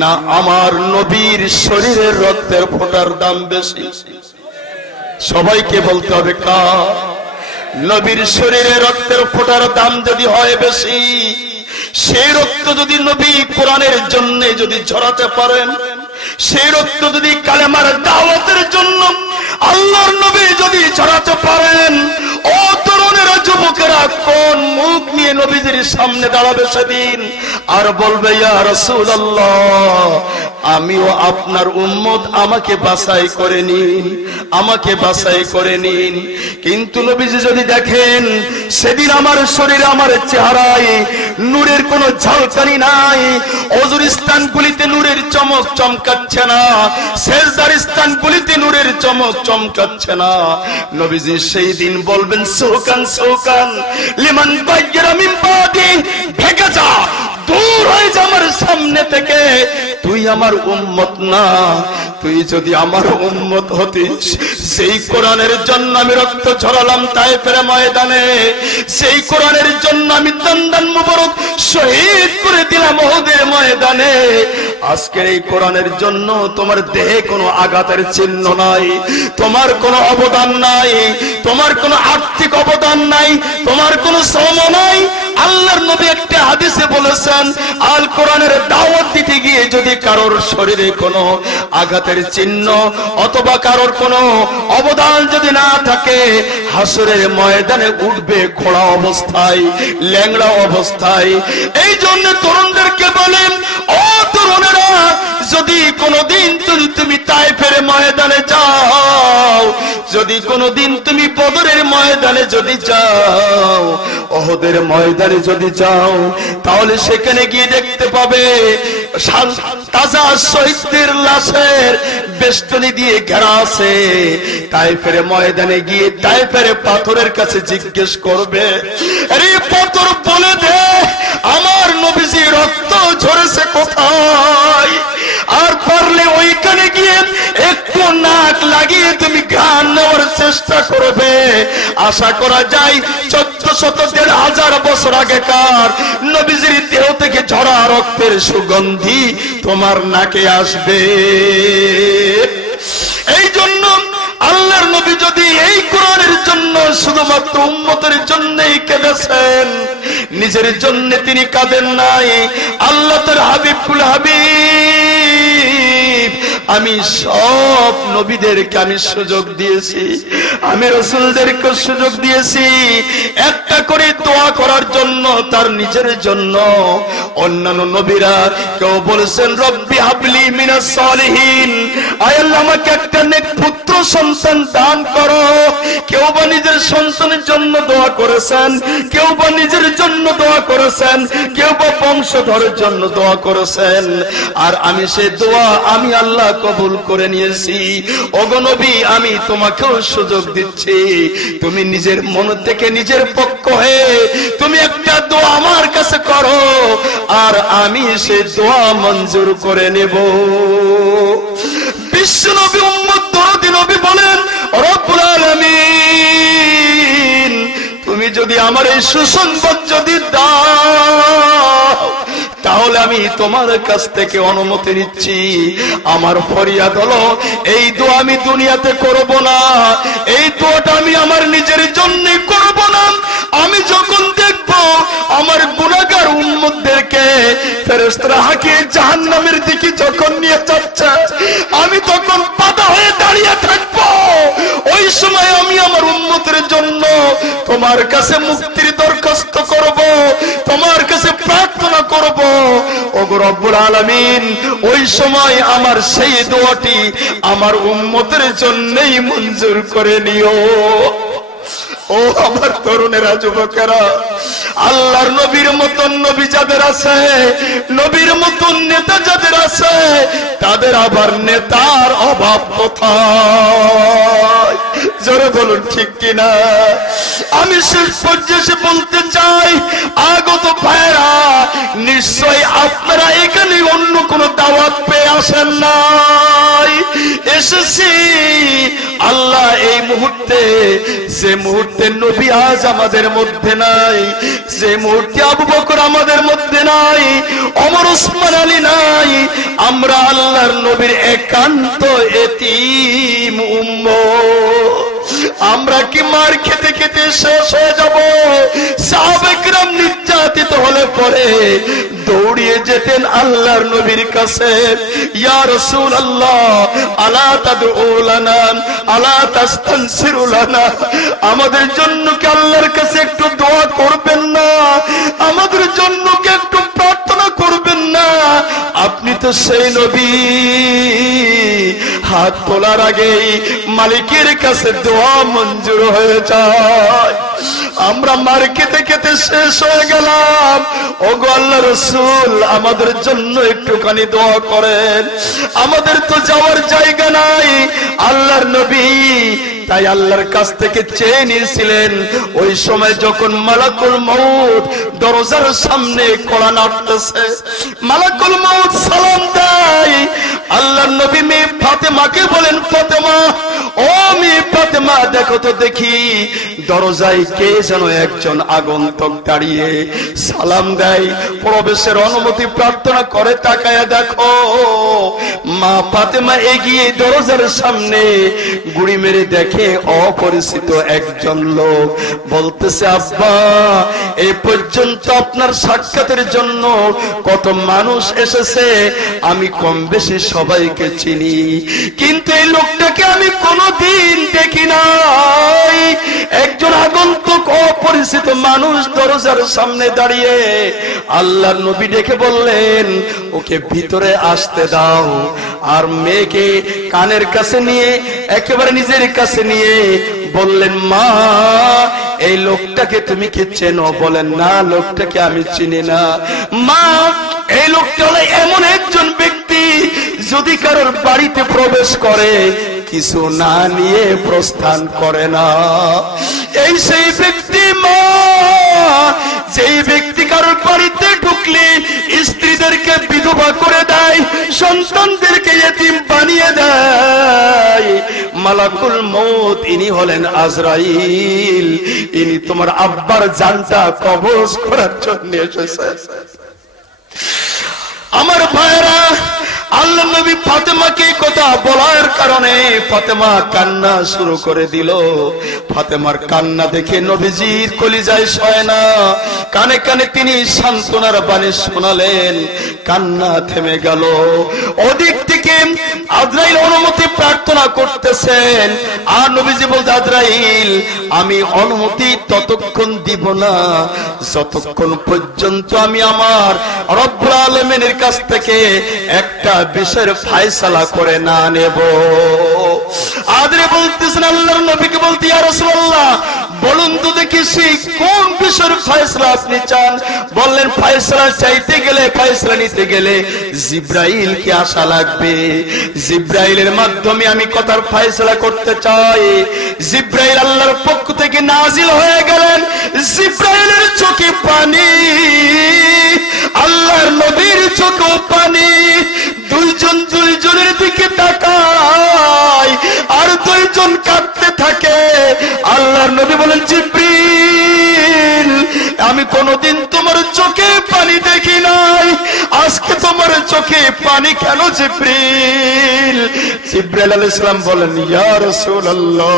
না আমার নবীর শরীরের রক্তের ফোঁটার দাম বেশি? সবাইকে বলতে হবে কার? নবীর শরীরে রক্তের ফোঁটার দাম যদি হয় বেশি, সেই রক্ত যদি নবী কোরআনের জন্য যদি ঝরাতে পারেন, সেই রক্ত যদি কালেমার দাওয়াতের জন্য আল্লাহর নবী যদি ঝরাতে পারেন, ও তরুণেরা, যুবকেরা, কোন মুখ নিয়ে নবীজির সামনে দাঁড়াবে সেদিন আর বলবে ইয়া রাসূলুল্লাহ, আমিও আপনার উম্মত, আমাকে বাছাই করে নিন, আমাকে বাছাই করে নিন। কিন্তু নবীজি যদি দেখেন সেদিন আমার শরীরে, আমার চেহারায় নূরের কোন ঝলকানি নাই, ওযুর স্থানগুলিতে নূরের চমক চমকাচ্ছে না, সেজদার স্থানগুলিতে নূরের চমক চমকাচ্ছে না, নবীজি সেই দিন বলবেন সুকান সুকান লিমান বায়রা মিন বাদি, ভেগে যা, দূর হয়ে যা আমার সামনে থেকে, তুই আমার উম্মত না। তুই যদি আমার উম্মত হতিস, সেই কোরআনের জন্য আমি রক্ত ঝরালাম তায়েফের ময়দানে, সেই কোরআনের জন্য আমি দন্দন মুবারক শহীদ করে দিলাম উহুদের ময়দানে। আজকের এই কোরআনের জন্য তোমার দেহে কোনো আঘাতের চিহ্ন নাই, তোমার কোনো অবদান নাই, তোমার কোনো আর্থিক অবদান নাই, তোমার কোনো শ্রম নাই। আল্লাহর নবী একটা হাদিসে বলেছেন, আল কোরআনের দাওয়াত দিতে গিয়ে যদি কারোর শরীরে কোনো আঘাতের চিহ্ন অথবা কারোর কোনো অবদান যদি না থাকে, হাসরের ময়দানে উঠবে খোড়া অবস্থায়, ল্যাংড়া অবস্থায়। এই জন্য তরুণদেরকে বলেন, ও তরুণেরা, যদি কোনদিন তুমি তায়েফের ময়দানে যাও, যদি কোনদিন তুমি বদরের ময়দানে যদি যাও, উহুদের ময়দানে যদি যাও, তাহলে সেখানে গিয়ে দেখতে পাবে তাজা শহীদদের লাশের বেষ্টনী দিয়ে ঘেরা আছে। তায়েফের ময়দানে গিয়ে তায়েফের পাথরের কাছে জিজ্ঞেস করবে, আরে পাথর বলে দে আমার নবীজি রক্ত ঝরেছে কোথায়? আর পারলে ওইখানে গিয়ে একটু নাক লাগিয়ে তুমি গান নেওয়ার চেষ্টা করবে। আশা করা যায় 1400-1500 বছর আগেকার নবীজির দেহ থেকে ঝরা রক্তের সুগন্ধি তোমার নাকে আসবে। এই জন্য আল্লাহর নবী যদি এই কোরআনের জন্য শুধুমাত্র উম্মতের জন্যই কেঁদেছেন, নিজের জন্য তিনি কাঁদেন নাই। আল্লাহ তার হাবিবুল হাবিব, আমি সব নবীদেরকে আমি সুযোগ দিয়েছি, আমি রাসূলদেরকে সুযোগ দিয়েছি একটা করে দোয়া করার জন্য, তার নিজের জন্য। অন্যান্য নবীরা কেউ বলেছেন রব্বি হাবলি মিনাস সালিহিন, আয় আল্লাহ আমাকে একটা নেক পুত্র সন্তান দান করো। কেউ বা নিজের সন্তানের জন্য দোয়া করেছেন, কেউ বা নিজের জন্য দোয়া করেছেন, কেউ বা বংশধরের জন্য দোয়া করেছেন। আর আমি সে দোয়া আমি আল্লাহ কবুল করে নিয়েছি। ওগো নবী, আমি তোমাকেও সুযোগ দিচ্ছি, তুমি নিজের মন থেকে নিজের পক্ষ হয়ে তুমি একটা দোয়া আমার কাছে করো আর আমি সেই দোয়া মঞ্জুর করে নেব। বিশ্ব নবী উম্মত দরদি নবী বলেন, রব্বুল আলামিন তুমি যদি আমার এই সুসংবাদ যদি দাও তাহলে আমি তোমার কাছ থেকে অনুমতি নিচ্ছি। আমার ফরিয়াদ হলো এই দোয়া আমি দুনিয়াতে করব না, এই দোয়াটা আমি আমার নিজের জন্যই করব না। আমি যখন দেখব আমার গুনাহগার উম্মতদেরকে ফেরেশতারা হাঁকিয়ে জাহান্নামের দিকে যখন নিয়ে যাচ্ছে, আমি তখন বাধা হয়ে দাঁড়িয়ে থাকবো। ওই সময় আমি আমার উম্মতের জন্য তোমার কাছে মুক্তির দরখাস্ত করব, তোমার কাছে প্রার্থনা করব। ওগো রব্বুল আলামিন ওই সময় আমার সেই দোয়াটি আমার উম্মতের জন্যই মঞ্জুর করে নিও। ও আমার তরুণেরা, যুবকেরা, আল্লাহর নবীর মতন নবী যাদের আছে, নবীর মতন নেতা যাদের আছে, তাদের আবার নেতার অভাব কোথায়? জোরে বলুন ঠিক কিনা? আমি শেষ পর্যায়ে বলতে চাই, আগত ভাইরা, নিশ্চয় আপনারা এখানে অন্য কোন দাওয়াত পেয়ে আসেন নাই, এসেছি আল্লাহ এই মুহূর্তে, যে মুহূর্তে নবী আজ আমাদের মধ্যে নাই, যে মুহূর্তে আবু বকর আমাদের মধ্যে নাই, ওমর ওসমান আলী নাই, আমরা আল্লাহর নবীর একান্ত এতিম উম্মত। আমরা কি মার খেতে খেতে শেষ হয়ে যাব? সাহাবায়ে কেরাম নির্যাতিত হলে পরে দৌড়িয়ে যেতেন আল্লাহর নবীর কাছে, ইয়া রাসূলুল্লাহ আলা তাদউ লানা আলা তাস্তানসিরু লানা, আমাদের জন্য কি আল্লাহর কাছে একটু দোয়া করবেন না? আমাদের জন্য কি একটু প্রার্থনা করবেন না? আপনি তো সেই নবী, হাত তোলার আগেই মালিকের কাছে দোয়া মঞ্জুর হয়ে যায়। আমরা মার খেতে খেতে শেষ হয়ে গেলাম। ওগো আল্লাহর রাসূল আমাদের জন্য একটুখানি দোয়া করেন, আমাদের তো যাওয়ার জায়গা নাই। আল্লাহর নবী তাই আল্লাহর কাছ থেকে চেয়ে নিয়েছিলেন। ওই সময় যখন মালাকুল মউত দরজার সামনে কড়া নাড়তেছে, মালাকুল মউত সালাম দেয়, আল্লাহর নবী মেয়ে ফাতেমাকে বলেন, ফাতেমা, ও মেয়ে ফাতেমা, দেখো তো দেখি দরজায় কে যেন একজন আগন্তুক দাঁড়িয়ে সালাম দেয়, প্রবেশের অনুমতি প্রার্থনা করে, তাকায়া দেখো। মা ফাতেমা এগিয়ে দরজার সামনে গুড়ি মেরে দেখে অপরিচিত একজন লোক। বলতেছে, আব্বা, এই পর্যন্ত আপনার সাক্ষাতের জন্য কত মানুষ এসেছে, আমি কম বেশি সবাইকে চিনি, কিন্তু এই লোকটাকে আমি কোনোদিন দেখি নাই। একজন আগন্তুক অপরিচিত মানুষ দরজার সামনে দাঁড়িয়ে। আল্লাহর নবী ডেকে বললেন, ওকে ভিতরে আসতে দাও। আর মেয়েকে কানের কাছে নিয়ে, একেবারে নিজের কাছে নিয়ে বললেন, মা, এই লোকটাকে তুমি কি চেনো? বলেন, না, লোকটাকে আমি চিনি না। মা, এই লোকটা হলো এমন একজন ব্যক্তি, যদি কারোর বাড়িতে প্রবেশ করে কিছু না নিয়ে প্রস্থান করে না। এই সেই ব্যক্তি মা, যেই ব্যক্তি কারোর বাড়িতে ঢুকলে স্ত্রীদেরকে বিধবা করে দেয়, সন্তানদেরকে ইতিম বানিয়ে দেয়। মালাকুল মউত ইনি হলেন আজরাইল, ইনি তোমার আব্বার জানটা কবজ করার জন্য এসেছে। আমার ভাইরা, আল্লাহ নবী ফাতেমাকে কথা বলার কারণে ফাতেমা কান্না শুরু করে দিল। ফাতেমার কান্না দেখে নবীজির কলিজায় সয় না, কানে কানে তিনি সান্ত্বনার বাণী শোনালেন। কান্না থেমে গেল। ওদিক থেকে আজরাইল অনুমতি প্রার্থনা করতেছেন, আর নবীজি বলতে, আজরাইল, আমি অনুমতি ততক্ষণ দিব না যতক্ষণ পর্যন্ত আমি আমার রব্বুল আলামিনের কাছ থেকে একটা বিষয়ের ফায়সালা করে না নেব। আদরে বলতেছেন আল্লাহর নবীকে বলতে, ইয়া রাসূলুল্লাহ, বলুন তো দেখি সেই কোন বিষয়ের ফায়সালা আপনি চান? বললেন, ফায়সালা চাইতে গেলে, ফায়সালা নিতে গেলে জিবরাইল কি আসা লাগবে। জিবরাইলের মাধ্যমে আমি কথার ফায়সালা করতে চাই। জিবরাইল আল্লাহর পক্ষ থেকে নাজিল হয়ে গেলেন। জিবরাইলের চোখে পানি নবী বলেন, জিবরিল আমি কোনদিন তোমার চোখে পানি দেখি নাই, আজকে তোমার চোখে পানি কেন জিবরিল? জিবরাইল আলাইহিস সালাম বলেন, ইয়া রাসূলুল্লাহ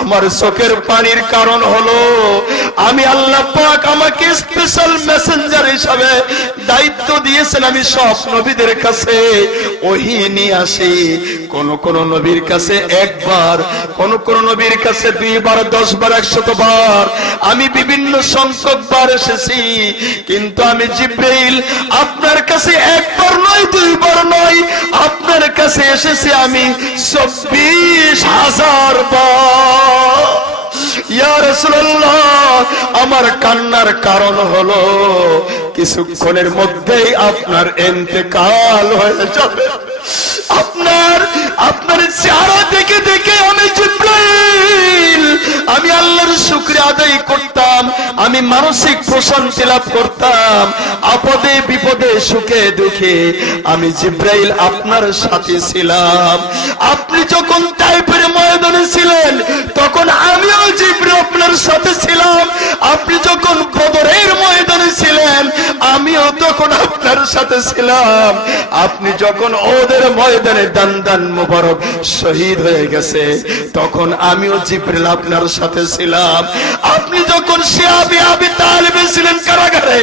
আমার চোখের পানির কারণ হলো আমি আল্লাহ পাক আমাকে স্পেশাল মেসেঞ্জার হিসাবে দায়িত্ব দিয়েছেন, আমি সব নবীদের কাছে ওহী নিয়ে আসি। কোন কোন নবীর কাছে একবার, কোন কোন নবীর কাছে 2 বার, 10 বার, 100 বার, আমি বিভিন্ন সংখ্যক বার এসেছি। কিন্তু আমি জিবরাইল আপনার কাছে একবার নয়, 2 বার নয়, আপনার কাছে এসেছি আমি 24,000 বার। ইয়া রাসূলুল্লাহ আমার কান্নার কারণ হলো কিছুক্ষণের মধ্যেই আপনার ইন্তেকাল হয়ে যাবে। আপনার চেহারা দেখে দেখে আমি জিবরাইল আমি আল্লাহর শুকরিয়া আদায় করতাম, আমি মানসিক প্রশান্তি লাভ করতাম। আপদে বিপদে সুখে দুঃখে আমি জিবরাইল আপনার সাথে ছিলাম। আপনি যখন তাইফের ময়দানে ছিলেন তখন আমিও জিবরাইল আপনার সাথে ছিলাম। আপনি যখন বদরের ময়দানে ছিলেন আমিও তখন আপনার সাথে ছিলাম। আপনি যখন ওদের ময়দানে দান মুবারক শহীদ হয়ে গেছে তখন আমিও জিবরিল আপনার সাথে ছিলাম। আপনি যখন শিয়াবে আবি তালিবে ছিলেন কারাগারে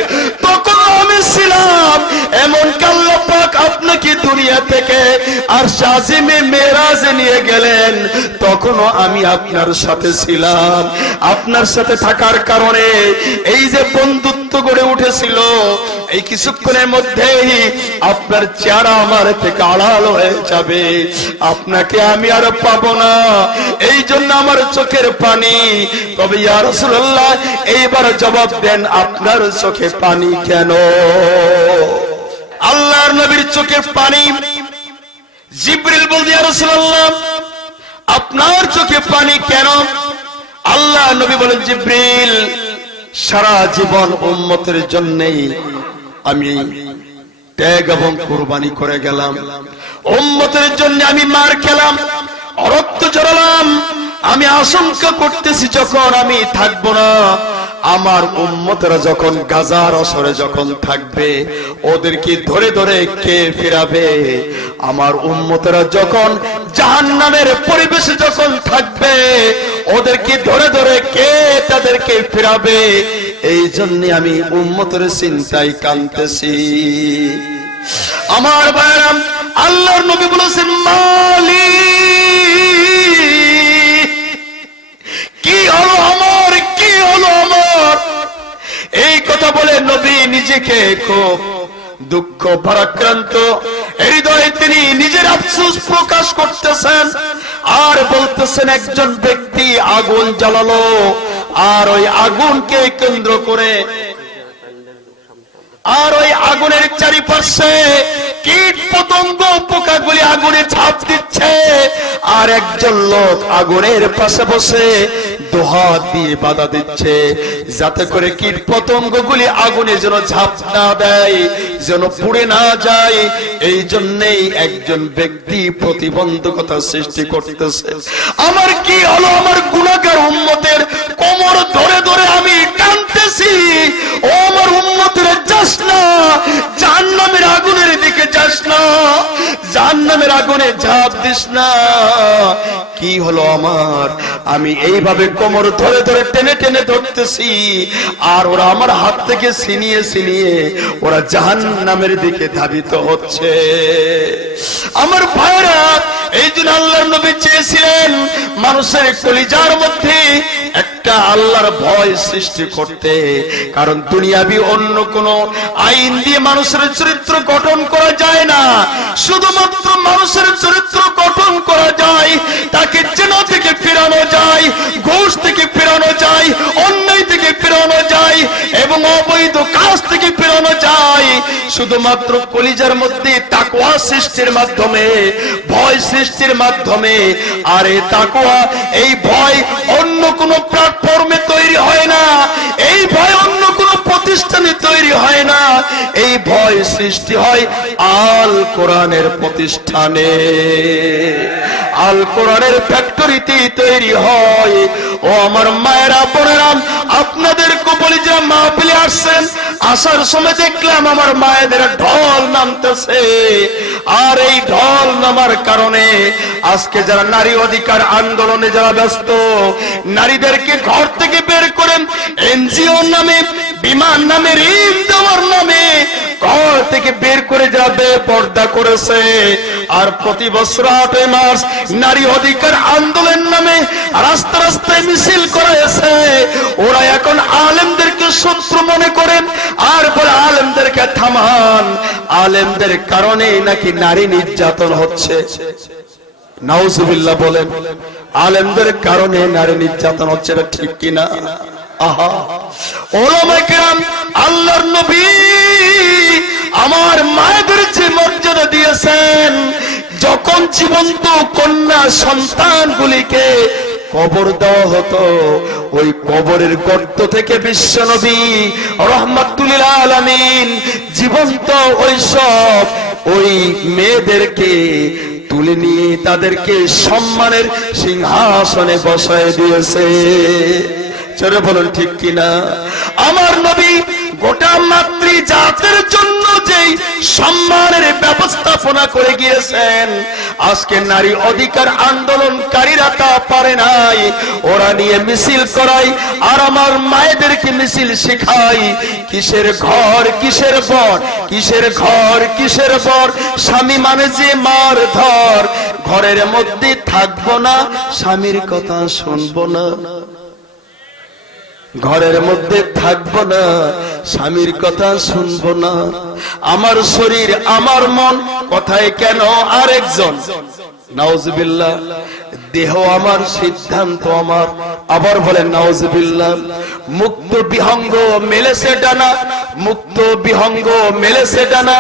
তখন আমি ছিলাম। এমন আল্লাহ পাক আপনাকে দুনিয়া থেকে আরশ আজিমে মেরাজে নিয়ে গেলেন তখনও আমি আপনার সাথে ছিলাম। আপনার সাথে থাকার কারণে এই যে বন্ধুত্ব গড়ে উঠেছিল এই কিছুক্ষণের মধ্যেই আপনার চেহারা আমার থেকে আড়াল হয়ে যাবে, আপনাকে আমি আর পাবো না, এই জন্য আমার চোখের পানি। তবে ইয়া রাসূলুল্লাহ এইবার জবাব দেন আপনার চোখে পানি কেন? আল্লাহর নবীর চোখে পানি। জিবরিল বলল, ইয়া রাসূলুল্লাহ আপনার চোখে পানি কেন? আল্লাহ নবী বলেন, জিবরিল সারা জীবন উম্মতের জন্যই আমি ত্যাগ এবং কুরবানি করে গেলাম, উম্মতের জন্য আমি মার খেলাম, রক্ত ঝরালাম। আমি আশঙ্কা করতেছি যখন আমি থাকবো না, আমার উম্মতেরা যখন গাজার আসরে যখন থাকবে ওদেরকে ধরে ধরে কে ফিরাবে? আমার উম্মতেরা যখন জাহান্নামের পরিবেশে যখন থাকবে ওদেরকে ধরে ধরে কে তাদেরকে ফিরাবে? এই জন্য আমি উম্মতের চিন্তায় কাঁদতেছি। আমার ভাইরা আল্লাহর নবী বলেছেন, মালিক কি হলো আমার, কি হলো আমার? এই কথা বলে নবী নিজেকে খুব দুঃখ ভারাক্রান্ত হৃদয়ে তিনি নিজের আফসোস প্রকাশ করতেছেন আর বলতেছেন, একজন ব্যক্তি আগুন জ্বালালো আর ওই আগুনকে কেন্দ্র করে আর ওই আগুনের চারিপাশে কীট পতঙ্গ পোকাগুলি আগুনে ঝাঁপ দিচ্ছে, আর একজন লোক আগুনের পাশে বসে দুহাত দিয়ে বাধা দিচ্ছে যাতে করে কীট পতঙ্গগুলি আগুনে যেন ঝাঁপ না দেয়, যেন পুড়ে না যায়। এই জন্যই একজন ব্যক্তি প্রতিবন্ধকতা সৃষ্টি করতেছে। আমার কি হলো? আমার গুনাহগার উম্মতের কোমর ধরে ধরে আমি টানতেছি, ও আমার উম্মতের যাস না, জাহান্নামের আগুনের দিকে যাস না, জাহান্নামের আগুনে ঝাঁপ দিস না। কি হলো আমার? আমি এইভাবে কোমর ধরে ধরে টেনে টেনে ধরতেছি আর ওরা আমার হাত থেকে ছিনিয়ে ছিনিয়ে ওরা জাহান্নামের দিকে ধাবিত হচ্ছে। আমার ভাইরা, এই জন্য আল্লাহর নবী চেয়েছিলেন মানুষের কলিজার মধ্যে একটা আল্লাহর ভয় সৃষ্টি করতে, কারণ দুনিয়াবি অন্য কোন আইন দিয়ে মানুষের চরিত্র গঠন করা যায় না। শুধুমাত্র মানুষের চরিত্র গঠন করা যায়, তাকে জেনা থেকে ফেরানো যায়, ঘুষ থেকে ফেরানো যায়, অন্যায় থেকে ফেরানো যায় এবং অবৈধ কাজ থেকে ফেরানো যায় শুধুমাত্র কলিজার মধ্যে তাকওয়া সৃষ্টির মাধ্যমে, ভয় সৃষ্টির মাধ্যমে। আর এই তাকওয়া, এই ভয় অন্য কোন প্ল্যাটফর্মে তৈরি হয় না, এই ভয় অন্য কোন প্রতিষ্ঠানে তৈরি হয় না, এই ভয় সৃষ্টি হয় আল কোরআনের প্রতিষ্ঠানে, আল কোরআনের ফ্যাক্টরিতে তৈরি হয়। ও আমার মায়েরা বোনেরা, আপনাদেরকে বলি যে মাহফিলে আসছেন, আসার সময় দেখলাম আমার মায়েদের ঢল নামতেছে। আর এই ঢল নামার কারণে আজকে যারা নারী অধিকার আন্দোলনে যারা ব্যস্ত, নারীদেরকে ঘর থেকে বের করেন এনজিও নামে, বিমান নামে, ঋণ দেওয়ার নামে ঘর থেকে বের করে যারা বেপর্দা করেছে, আর প্রতি বছর 8 মার্চ নারী অধিকার আন্দোলন নামে রাস্তা রাস্তায় মিছিল করেছে, ওরা এখন আলেমদেরকে শত্রু মনে করেন আর বলে আলেমদেরকে থামান, আলেমদের কারণেই নাকি নারী নির্যাতন হচ্ছে। নাউজুবিল্লাহ বলেন, আলেমদের কারণে নারী নির্যাতন হচ্ছে, এটা ঠিক কিনা? আহা, ওলামায়ে কেরাম, আল্লাহর নবী আমার মায়েদের যে মর্যাদা দিয়েছেন, যখন জীবন্ত কন্যা সন্তানগুলিকে কবর দেওয়া হতো, ওই কবরের গর্ত থেকে বিশ্বনবী রাহমাতুল লিল আলামিন জীবন্ত ওই মেয়েদেরকে তুলে নিয়ে তাদেরকে সম্মানের সিংহাসনে বসায় দিয়েছে। চলে বলুন ঠিক কিনা? আমার নবী গোটা মাতৃ জাতের জন্য যেই সম্মানের ব্যবস্থাপনা করে গিয়েছেন, আজকে নারী অধিকার আন্দোলনকারীরা তা পারে নাই, ওরা নিয়ে মিছিল করাই আর আমার মায়েদেরকে মিছিল শেখাই। কিসের ঘর কিসের বর, কিসের ঘর কিসের বর, স্বামী মানে যে মার ধর, ঘরের মধ্যে থাকবো না, স্বামীর কথা শুনবো না, ঘরের মধ্যে থাকবো না, স্বামীর কথা শুনবো না, আমার শরীর আমার মন কথায় কেন আরেকজন, নাউজুবিল্লাহ, দেহ আমার সিদ্ধান্ত আমার, আবার বলেন নাউজুবিল্লাহ। মুক্ত বিহঙ্গ মেলেছে ডানা, মুক্ত বিহঙ্গ মেলেছে ডানা,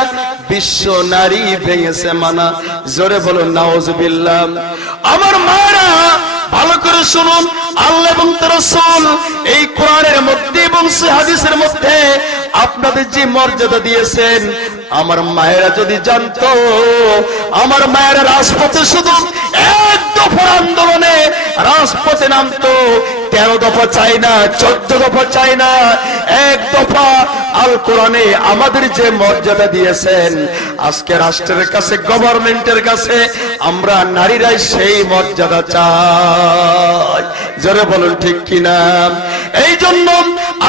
বিশ্ব নারী ভেঙেছে মানা, জোরে বলুন নাউজুবিল্লাহ। আমার মারা ভালো করে শুনুন, আল্লাহ এবং তার রাসূল এই কোরআনের মধ্যে এবং হাদিসের মধ্যে আপনাদের যে মর্যাদা দিয়েছেন, আমার মায়েরা যদি জানতো, আমার মায়েরা রাজপথে শুধু 1 দফার আন্দোলনে রাজপথে নামতো, 13 দফা চাই না, 14 দফা চাই না, 1 দফা আল কোরআনে আমাদের যে মর্যাদা দিয়েছেন, আজকে রাষ্ট্রের কাছে, গভর্নমেন্টের কাছে আমরা নারীরাই সেই মর্যাদা চাই। যারা বলুন ঠিক কিনা? এই জন্য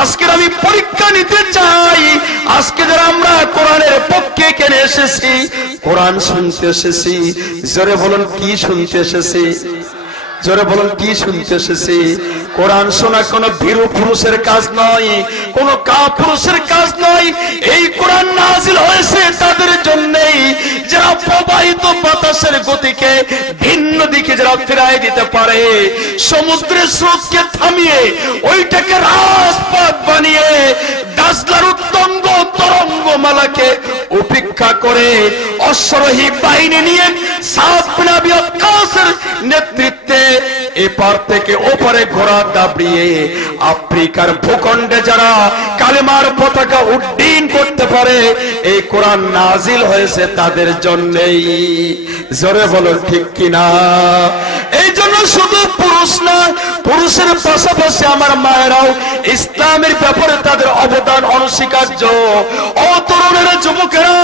আজকে আমি পরীক্ষা নিতে চাই, আজকে যারা আমরা কোরআনের পক্ষে কেন এসেছি, কোরআন শুনতে এসেছি, জোরে বলুন কি শুনতে এসেছি, জোরে বলুন কি শুনতে এসেছি? কোরআন শোনা কোন ভীরু পুরুষের কাজ নয়, কোন কাপুরুষের কাজ নয়। এই কোরআন নাজিল হয়েছে তাদের জন্যই যারা প্রবাহিত বাতাসের গতিকে ভিন্ন দিকে যারা ফেরাই দিতে পারে, সমুদ্রের স্রোতকে থামিয়ে ওইটাকে রাজপথ বানিয়ে দাজলার উত্তঙ্গ তরঙ্গমালাকে উপেক্ষা করে অশ্বরোহী বাহিনী নিয়ে সাদ বিন আবি ওয়াক্কাসের নেতৃত্বে এপার থেকে ওপারে ঘোড়া দাবড়িয়ে আফ্রিকার ভূখণ্ডে যারা কালেমার পতাকা উড্ডীন করতে পারে, এই কোরআন নাজিল হয়েছে তাদের জন্যই। জোরে বলো ঠিক কিনা? এই জন্য শুধু পুরুষ না, পুরুষের পাশাপাশি আমার মায়েরাও ইসলামের ব্যাপারে তাদের অবদান অনস্বীকার্য। ও তরুণেরা, যুবকেরা,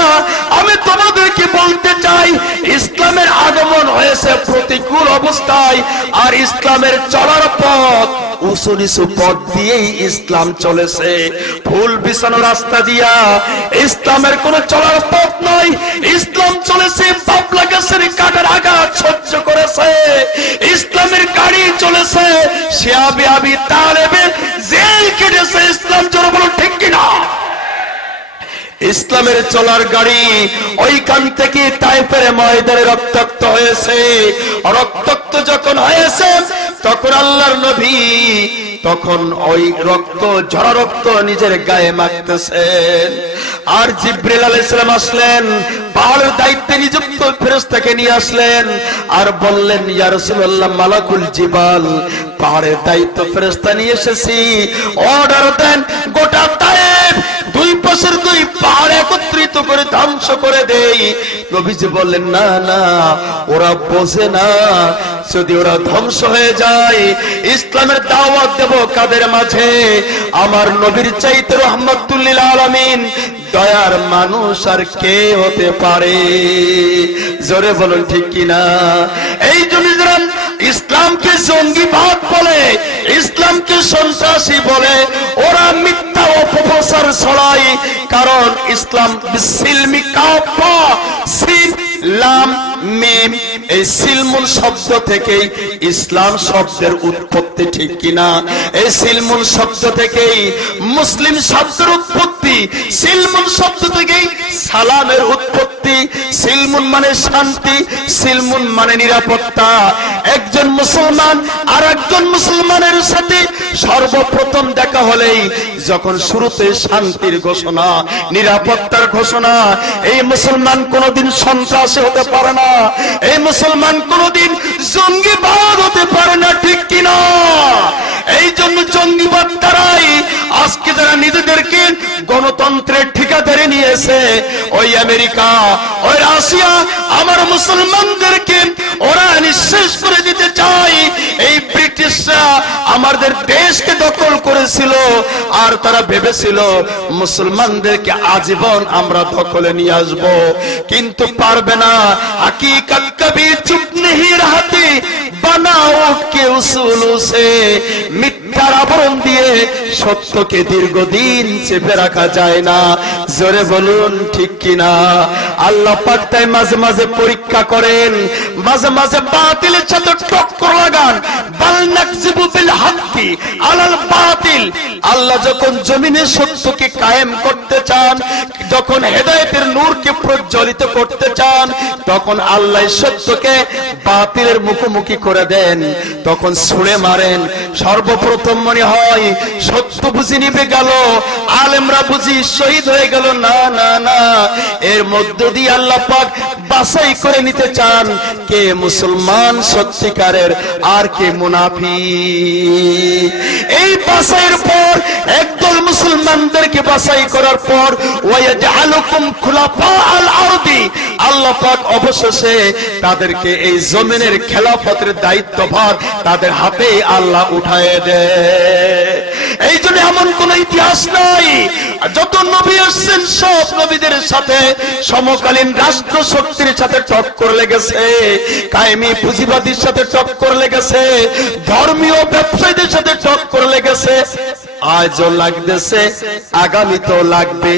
আমি তোমাদেরকে বলতে চাই, ইসলামের আগমন হয়েছে প্রতিকূল অবস্থায়, আর ইসলামের চলার পথ উঁচু নিচু পথ দিয়েই ইসলাম চলেছে। ফুল বিছানো রাস্তা দিয়া ইসলামের কোন চলার পথ নয়। ইসলাম চলেছে বাবলা গাছের কাটার আঘাত সহ্য করেছে, ইসলামের গাড়ি চলেছে শিয়াবে আবি তালেবে জেল কেটেছে। ইসলাম জোরে বলুন ঠিক কিনা? ইসলামের চলার গাড়ি ওইখান থেকে তাইফের ময়দানে রক্তাক্ত হয়েছে। রক্তাক্ত যখন হয়েছে তখন আল্লাহর নবী তখন ওই রক্ত, ঝরা রক্ত নিজের গায়ে মাখতেছেন। আর জিবরিল আলাইহিস সালাম আসলেন, পাহাড়ের দায়িত্বে নিযুক্ত ফেরেশতাকে নিয়ে আসলেন আর বললেন, ইয়া রাসূলুল্লাহ, মালাকুল জিবাল, পাহাড়ের দায়িত্ব ফেরেশতা নিয়ে এসেছি, অর্ডার দেন গোটা তায়েফ 2 ধ্বংস করে দেই। নবীজি বললেন না না, ওরা বোঝে না, যদি ওরা ধ্বংস হয়ে যায় ইসলামের দাওয়াত দেব কাদের মাঝে? আমার নবীর চাইতে রহমাতুল লিল আলামিন দয়ার মানুষ আর কে হতে পারে? জোরে বলুন ঠিক কিনা? এই জন্য যারা ইসলামকে জঙ্গিবাদ বলে, ইসলামকে সন্ত্রাসী বলে, ওরা মিথ্যা অপপ্রচার ছড়ায়। কারণ ইসলাম বিসিলমি কাফা, সিন লাম মিম, এই সিলমুল শব্দ থেকেই ইসলাম শব্দের উৎপত্তি, ঠিক কিনা? এই সিলমুল শব্দ থেকেই মুসলিম শব্দের উৎপত্তি, সিলমুল শব্দ থেকেই সালামের উৎপত্তি। সিলমুন মানে শান্তি, সিলমুন মানে নিরাপত্তা। একজন মুসলমান আর একজন মুসলমানের সাথে সর্বপ্রথম দেখা হলেই যখন শুরুতে শান্তির ঘোষণা, নিরাপত্তার ঘোষণা, এই মুসলমান কোনদিন সন্ত্রাসী হতে পারে না, এই মুসলমান কোনদিন জঙ্গিবাদ হতে পারে না, ঠিক কিনা? এই জন্য জঙ্গিবাদ দ্বারাই আজকে যারা নিজেদেরকে গণতন্ত্রের ঠিকাদারি নিয়েছে, ওই আমেরিকা, ওই রাশিয়া আমার মুসলমানদেরকে ওরা নিঃশেষ করে দিতে চায়। এই ব্রিটিশরা আমাদের দেশকে দখল করেছিল আর তারা ভেবেছিল মুসলমানদেরকে আজীবন আমরা দখলে নিয়ে আসব, কিন্তু পারবে না। হकीकत कभी चुप नहीं रहती, बनाओ के उसूल से, মিথ্যার আবরণ দিয়ে সত্যকে দীর্ঘদিন চেপে রাখা যায় না। জোরে বলুন ঠিক কিনা? আল্লাহ পাক তাই মাঝে মাঝে পরীক্ষা করেন, মাঝে মাঝে বাতিলের সাথে টক্কর লাগান। বাল নাকজিবু বিল হাক্কি আলাল বাতিল। আল্লাহ যখন জমিনে সত্যকে কায়েম করতে চান, যখন হেদায়েতের নূরকে প্রজ্বলিত করতে চান, তখন আল্লাহ সত্যকে বাতিলের মুখোমুখি করে দেন, তখন ছুঁড়ে মারেন। সর্বপ্রথম মনে হয় সত্য বুঝি নিভে গেল, আলেমরা বুঝি শহীদ হয়ে গেল। না না না, এর মধ্য দিয়ে আল্লাহ পাক বাছাই করে নিতে চান কে মুসলমান সত্যিকারের আর কে মুনাফিক। এই বাছাইয়ের পর একদল মুসলমানদেরকে বাছাই করার পর ওয়ায়াজআলুকুম খুলাফা আল আরদি, আল্লাহ পাক অবশেষে তাদেরকে এই জমিনের খেলাফতের দায়িত্বভার তাদের হাতে আল্লাহ উঠায় দেয়। এই জন্য এমন কোন ইতিহাস নাই, যত নবী আসছেন সব নবীদের সাথে সমকালীন রাষ্ট্র শক্তির সাথে টক্কর লেগেছে, কায়েমি পুঁজিবাদীর সাথে টক্কর লেগেছে, ধর্মীয় ব্যবসায়ীদের সাথে টক্কর লেগেছে। আজও লাগতেছে, আগামী তো লাগবে,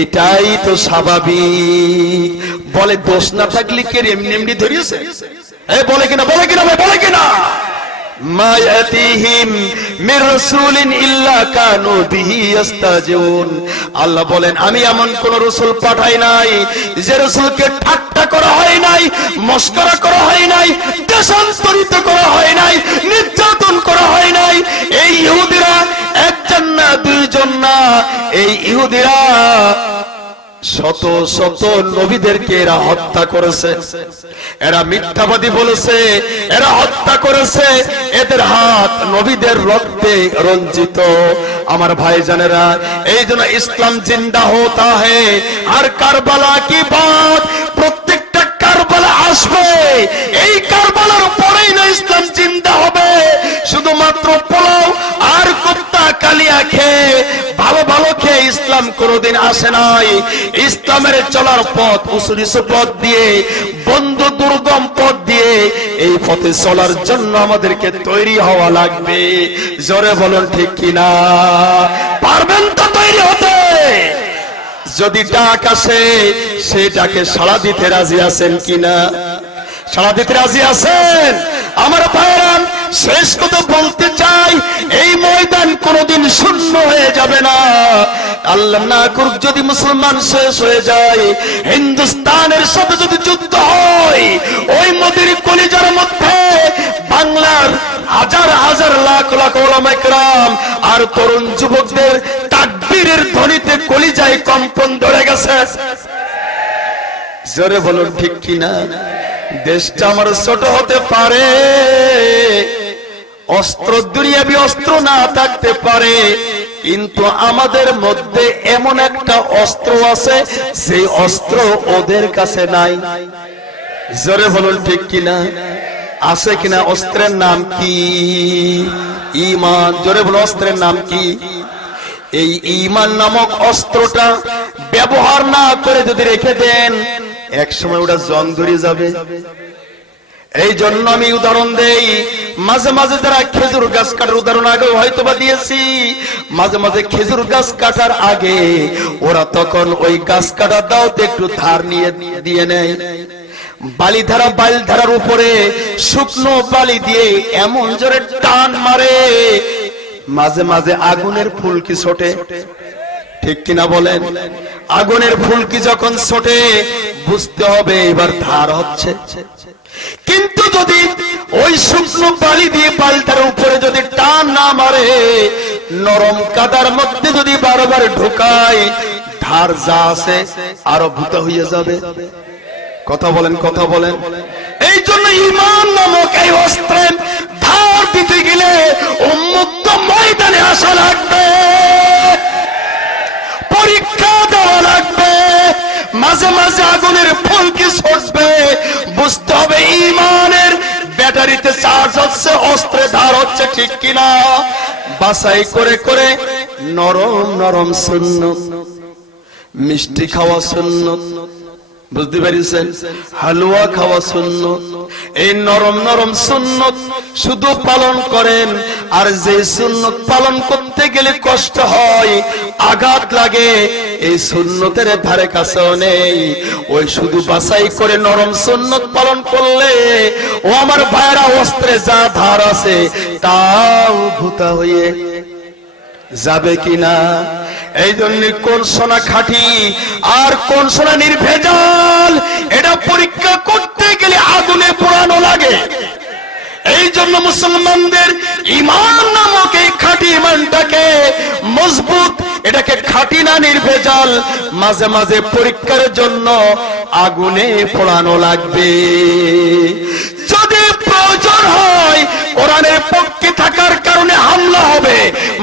এটাই তো স্বাভাবিক। বলে দোষ না থাকলে কে এমনি এমনি ধরিয়েছে? বলে কিনা, বলে কিনা, বলে কিনা? মা ইয়াতিহিম মির রাসূলিন ইল্লা কানু বিহি ইস্তাজিউন। আল্লাহ বলেন আমি এমন কোন রাসূল পাঠাই নাই যে রাসূলকে ঠাট্টা করা হয় নাই, মস্করা করা হয় নাই, দেশান্তরিত করা হয় নাই, নির্যাতন করা হয় নাই। এই ইহুদিরা একজন না দুইজন না, এই ইহুদিরা শত শত নবীদেরকে এরা হত্যা করেছে, এরা মিথ্যাবাদী বলেছে, এরা হত্যা করেছে, এদের হাত নবীদের রক্তে রঞ্জিত। আমার ভাইজানেরা, এই জন্য ইসলাম জিন্দা হতা है, আর কারবালা কি বাত, প্রত্যেকটা কারবালা আসবে, এই কারবালার পরেই না ইসলাম জিন্দা হবে। শুধুমাত্র পোলাও আর কুত্তা কালিয়া খেয়ে ভালো ভালো খেয়ে ইসলাম কোনদিন আসে নাই। ইসলামের চলার পথ উঁচু নিচু পথ দিয়ে, বন্ধু দুর্গম পথ দিয়ে, এই পথে চলার জন্য আমাদেরকে তৈরি হওয়া লাগবে। জোরে বলুন ঠিক কিনা? পারবেন তো তৈরি হতে? যদি ডাক আসে সেটাকে সাড়া দিতে রাজি আছেন কিনা? সাড়া দিতে রাজি আছেন? আমার ভাইরা, শেষ কথা বলতে চাই, এই ময়দান কোনদিন শূন্য হয়ে যাবে না। আল্লাহ না করুক যদি মুসলমান শেষ হয়ে যায়, হিন্দুস্তানের সাথে যদি যুদ্ধ হয়, ওই মোদির কলিজার মধ্যে বাংলার হাজার হাজার লাখ লাখ ওলামায়ে কেরাম আর তরুণ যুবকদের তাকবীরের ধ্বনিতে কলিজায় কম্পন ধরে গেছে। জোরে বলুন ঠিক কিনা? দেশটা আমার ছোট হতে পারে, অস্ত্র দুনিয়াবি অস্ত্র না থাকতে পারে, কিন্তু আমাদের মধ্যে এমন একটা অস্ত্র আছে, সেই অস্ত্র ওদের কাছে নাই। জোরে বলুন ঠিক কিনা? আছে কিনা? অস্ত্রের নাম কি? ঈমান। জোরে বলুন, অস্ত্রের নাম কি? এই ঈমান নামক অস্ত্রটা ব্যবহার না করে যদি রেখে দেন, এক সময় ওটা জং ধরে যাবে। এই জন্য আমি উদাহরণ দেই, মাঝে মাঝে যারা খেজুর গাছ কাটার উদাহরণ আগে হয়তো বা দিয়েছি, মাঝে মাঝে খেজুর গাছ কাটার আগে ওরা তখন ওই গাছ কাটার দাওতে একটু ধার নিয়ে দিয়ে নেয়। বালিধারা বালিধারার উপরে শুকনো বালি দিয়ে এমন জোরে টান মারে, মাঝে মাঝে আগুনের ফুলকি ছোটে। ঠিক কিনা বলেন? আগুনের ফুলকি যখন ছোটে বুঝতে হবে এবার ধার হচ্ছে। কিন্তু যদি ওই শুকনো বালি দিয়ে বালিধার উপরে যদি টান না মারে, নরম কাদার মধ্যে যদি বারবার ঢোকায়, ধার যা আছে আরো ভূত হয়ে যাবে। কথা বলেন, কথা বলেন। এই জন্য ঈমান নামক এই অস্ত্রের ধার দিতে গেলে উন্মুক্ত ময়দানে আসা লাগবে, পরীক্ষা দেওয়া লাগবে, মাঝে মাঝে আগুনের ফুলকি ছড়বে। বুঝতে হবে ঈমানের ব্যাটারিতে চার্জ হচ্ছে, অস্ত্রে ধার হচ্ছে। ঠিক কিনা? বাছাই করে করে নরম নরম সুন্নত, মিষ্টি খাওয়া সুন্নত, বুঝতে পেরেছেন? হালুয়া খাওয়া সুন্নত। এই নরম নরম সুন্নত শুধু পালন করেন। আর যে সুন্নত পালন করতে গেলে কষ্ট হয়, আঘাত লাগে, এই সুন্নতের ধারে কাছেও নেই। ওই শুধু বাছাই করে নরম সুন্নত পালন করলে, ও আমার ভাইরা, অস্ত্রে যা ধার আছে তাও ভূতা হয়ে যাবে কিনা? এই জন্য কোন সোনা খাঁটি আর কোন সোনা নির্ভেজাল, এটা পরীক্ষা করতে গেলে আগুনে পোড়ানো লাগে। এই জন্য মুসলমানদের ঈমান নামক এই খাঁটি ঈমানটাকে মজবুত, এটাকে খাঁটি না নির্ভেজাল, মাঝে মাঝে পরীক্ষার জন্য আগুনে পোড়ানো লাগবে। যদি প্রয়োজন হয় কোরআনের পক্ষে থাকার কারণে হামলা হবে,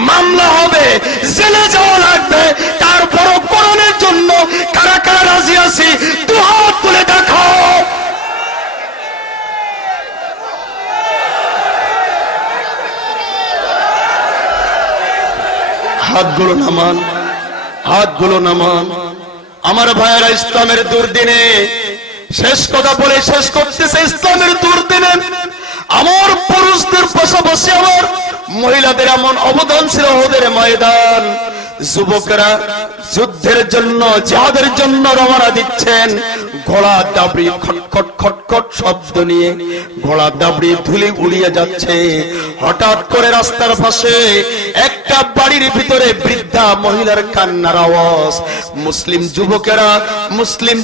মামলা হবে, জেলে যাওয়া লাগবে, তারপরও কোরআনের জন্য কারা কারা রাজি আছি দুহাত তুলে দেখাও। হাতগুলো নামান, হাতগুলো নামান। আমার ভাইয়েরা, ইসলামের দুর্দিনে শেষ কথা বলে শেষ করতেছে। ইসলামের দুর্দিনে আমার পুরুষদের পাশাপাশি আমার মহিলাদের এমন অবদান ছিল। ওদের ময়দান যুবকেরা যুদ্ধের জন্য, জিহাদের জন্য রওনা দিচ্ছেন, ঘোড়া দাবড়ি খটখট খটখট শব্দ নিয়ে ঘোড়া দাবড়ি ধুলি উড়িয়ে যাচ্ছে। হঠাৎ করে রাস্তার পাশে একটা বাড়ির ভিতরে বৃদ্ধা মহিলার কান্নার আওয়াজ। মুসলিম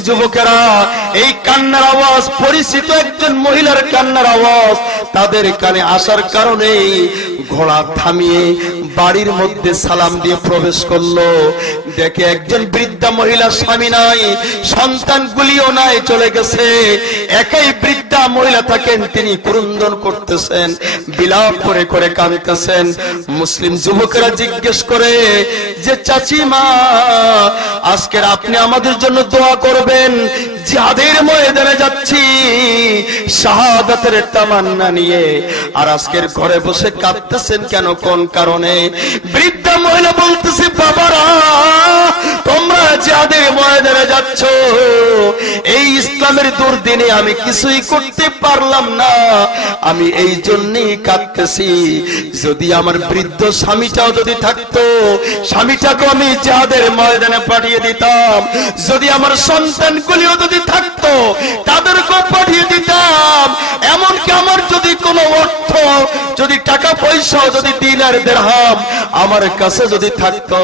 যুবকেরা এই কান্নার আওয়াজ, পরিচিত একজন মহিলার কান্নার আওয়াজ তাদের কানে আসার কারণে ঘোড়া থামিয়ে বাড়ির মধ্যে সালাম দিয়ে প্রবেশ করলো। দেখে একজন বৃদ্ধা মহিলা, স্বামী নাই, সন্তানগুলিও নাই, চলে গেছে। একাই বৃদ্ধা মহিলা থাকেন, তিনি ক্রন্দন করতেছেন, বিলাপ করে করে কাঁদতেছেন। মুসলিম যুবকেরা জিজ্ঞেস করে যে, চাচিমা, আজকের আপনি আমাদের জন্য দোয়া করবেন, জিহাদের ময়দানে যাচ্ছি শাহাদাতের তামান্না নিয়ে, আর আজকের ঘরে বসে কাঁদতেছেন কেন, কোন কারণে? বৃদ্ধা মহিলা বলতেছে, বাবারা, তোমরা জিহাদের ময়দানে যাচ্ছ, এই ইসলামের দুর্দিনে আমি কিছুই করতে পারলাম না, আমি এই জন্যই কাঁদতেছি। যদি আমার বৃদ্ধ স্বামীটাও যদি থাকতো, স্বামীটাকে আমি জিহাদের ময়দানে পাঠিয়ে দিতাম। যদি আমার সন্তানগুলিও যদি থাকতো, তাদেরকেও পাঠিয়ে দিতাম। এমনকি আমার যদি কোনো অর্থ, যদি টাকা পয়সা, যদি দিনার দিরহাম আমার কাছে যদি থাকতো,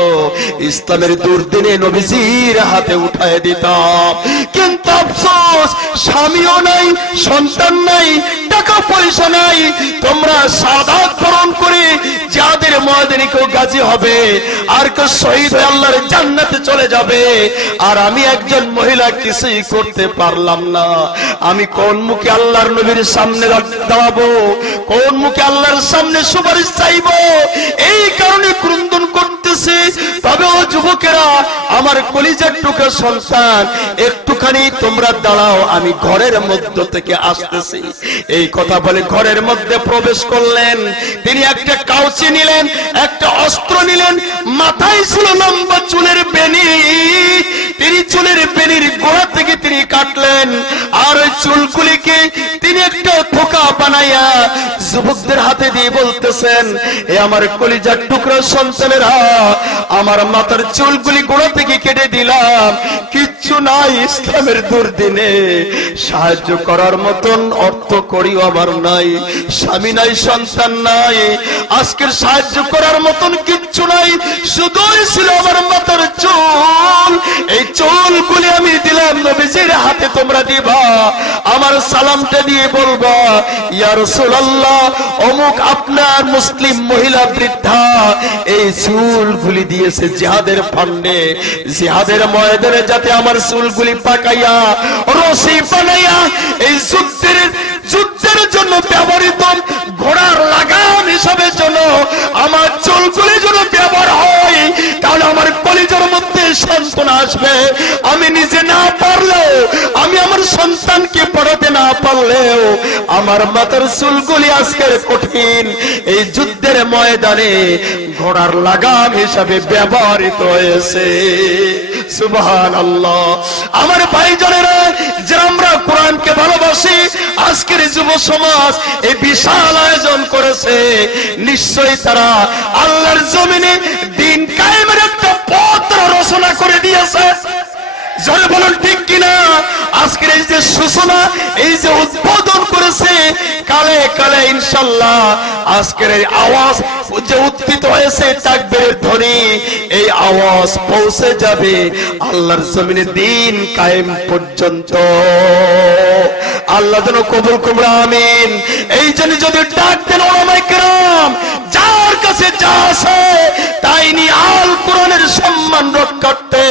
ইসলামের দুর্দিনে নবীজির হাতে উঠায় দিতাম। কিন্তু আফসোস, স্বামীও নাই, সন্তান নাই, টাকা পয়সা নাই, তোমরা শাহাদাত বরণ করে যাদের ময়দানে কেউ গাজী হবে আর কেউ শহীদ হয়ে আল্লাহর জান্নাতে চলে যাবে, আর আমি একজন মহিলা কিছুই করতে পারলাম না, আমি কোন মুখে আল্লাহর নবীর সামনে দাঁড়াবো, কোন মুখে আল্লাহর সামনে সুপারিশ চাইবো? এই কারণে ক্রন্দন করতেছি। তবে ও যুবকেরা, আমার কলিজার টুকরা সন্তান, একটুখানি তোমরা দাঁড়াও, আমি ঘরের মধ্য থেকে আসতেছি। এই কথা বলে ঘরের মধ্যে প্রবেশ করলেন। তিনি একটা কাউচি নিলেন, একটা অস্ত্র নিলেন, মাথায় ছিল লম্বা চুলের বেনি, তিনি চুলের বেনির গোড়া থেকে তিনি কাটলেন, আর ওই চুলগুলিকে তিনি একটা থোকা বানাইয়া যুবকদের হাতে দিয়ে বলতেছেন, এ আমার কলিজার টুকরা সন্তানেরা, আমার মাথার চুলগুলি গোড়া থেকে কেটে দিলাম, কিচ্ছু নাই ইসলামের দুর্দিনে, সাহায্য করার মতন অর্থ করিও আমার নাই, স্বামী নাই, সন্তান নাই, আজকের সাহায্য করার মতন কিচ্ছু নাই, শুধুই ছিল আমার মাথার চুল। এই চুলগুলি আমি দিলাম নবীজির হাতে, তোমরা দিবা, আমার সালামটা দিয়ে বলবা, ইয়া রাসূলুল্লাহ, অমুক আপনার মুসলিম মহিলা বৃদ্ধা এই চুলগুলি দিয়েছে জিহাদের ফান্ডে, জিহাদের ময়দানে যাতে আমার চুলগুলি পাকাইয়া রশি বানাইয়া এই যুদ্ধের জন্য ব্যবহৃত ঘোড়ার লাগাম হিসাবে যেন আমার চুলগুলি যেন ব্যবহার হয়, তাহলে আমার কলিজার মধ্যে সান্ত্বনা আসবে। আমি নিজে না পারলেও, আমি আমার সন্তানকে পড়াতে না পারলেও, আমার মাথার চুলগুলি আজকের কঠিন এই যুদ্ধের ময়দানে ঘোড়ার লাগাম হিসাবে ব্যবহৃত হয়েছে। সুবহানাল্লাহ। আমার ভাইজানেরা, যারা আমরা কোরআনকে ভালোবাসি, আজকের যুব সমাজ এই বিশাল আয়োজন করেছে, নিশ্চয়ই তারা আল্লাহর জমিনে দিন কায়েমের একটা পথ রচনা করে দিয়েছে। জোরে বলুন ঠিক কিনা? আজকের এই যে সূচনা, এই যে উদ্বোধন করেছে, কালে কালে ইনশাআল্লাহ আজকের এই আওয়াজ যে উত্থিত হয়েছে তাকবীরের ধ্বনি, এই আওয়াজ পৌঁছে যাবে আল্লাহর জমিনে দিন কায়েম পর্যন্ত। আল্লাহ যেন কবুল করুন, আমিন। এই জন্য যদি ডাক দেন ওলামায়ে কেরাম, যার কাছে যা আছে তাই নিয়ে আল কোরআনের সম্মান রক্ষার্থে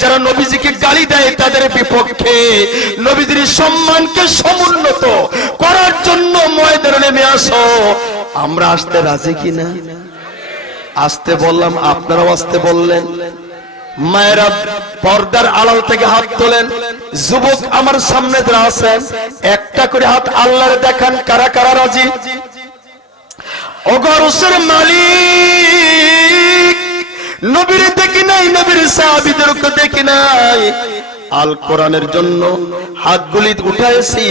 যারা নবীজিকে গালি দেয় তাদের বিপক্ষে, নবীজির সম্মানকে সমুন্নত করার জন্য ময়দানে নেমে আসো। আমরা আসতে রাজি কিনা? আসতে বললাম, আপনারাও আসতে বললেন। মায়েরা পর্দার আড়াল থেকে হাত তোলেন। যুবক আমার সামনে যারা আছেন, একটা করে হাত আল্লাহর দেখান, কারা কারা রাজি? অগরসের মালিক, নবীর দেখি নাই, নবীর সাহাবীদেরকে দেখি নাই, আল কোরআনের জন্য হাতগুলি উঠাইছি,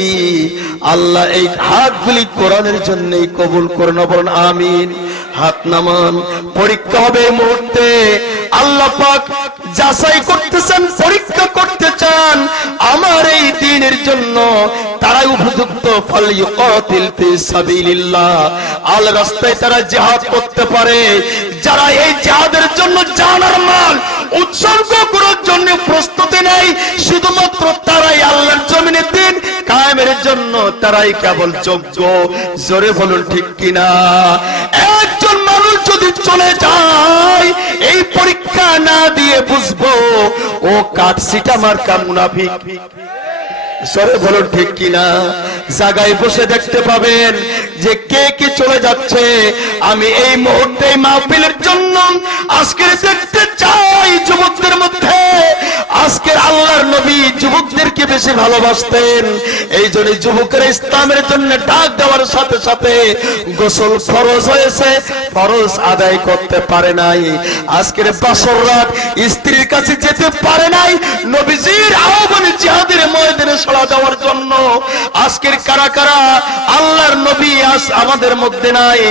আল্লাহ এই হাতগুলি কোরআনের জন্যই কবুল করুন, বলুন আমিন। হাত নামান। পরীক্ষা হবে এই মুহূর্তে। আল্লাহ পাক যাচাই করতেছেন, পরীক্ষা করতে চান আমার এই দ্বীনের জন্য তারাই উপযুক্ত। ফালইউকাতিল ফি সাবিলিল্লাহ, আল্লাহর রাস্তায় তারা জিহাদ করতে পারে। যারা এই জিহাদের জন্য জান আর মাল উৎসর্গ করার জন্য প্রস্তুতি নেই, শুধুমাত্র তারাই আল্লাহর জমিনে দিন কায়েমের জন্য তারাই কেবল যোগ্য। জোরে বলুন ঠিক কিনা? একজন মানুষ যদি চলে যায়, এই পরীক্ষা না দিয়ে বুঝবো ও কাটছিটা মার্কা মুনাফিক। জোরে বলুন ঠিক কিনা? জায়গায় বসে দেখতে পাবেন যে কে কে চলে যাচ্ছে। আমি এই মুহূর্তে মাহফিলের জন্য আজকে দেখতে চাই যুবকদের মধ্যে, আজকের আল্লাহর নবী যুবকদেরকে বেশি ভালোবাসতেন, এই জন্য যুবকেরা ইসলামের জন্য ডাক দেওয়ার সাথে সাথে গোসল ফরজ হয়েছে, ফরজ আদায় করতে পারে নাই। আজকের বাসর রাত স্ত্রীর কাছে যেতে পারে নাই, নবীজির আহ্বানে জিহাদের ময়দানে সাড়া দেওয়ার জন্য। আজকের কারা কারা আল্লাহর নবী আজ আমাদের মধ্যে নাই?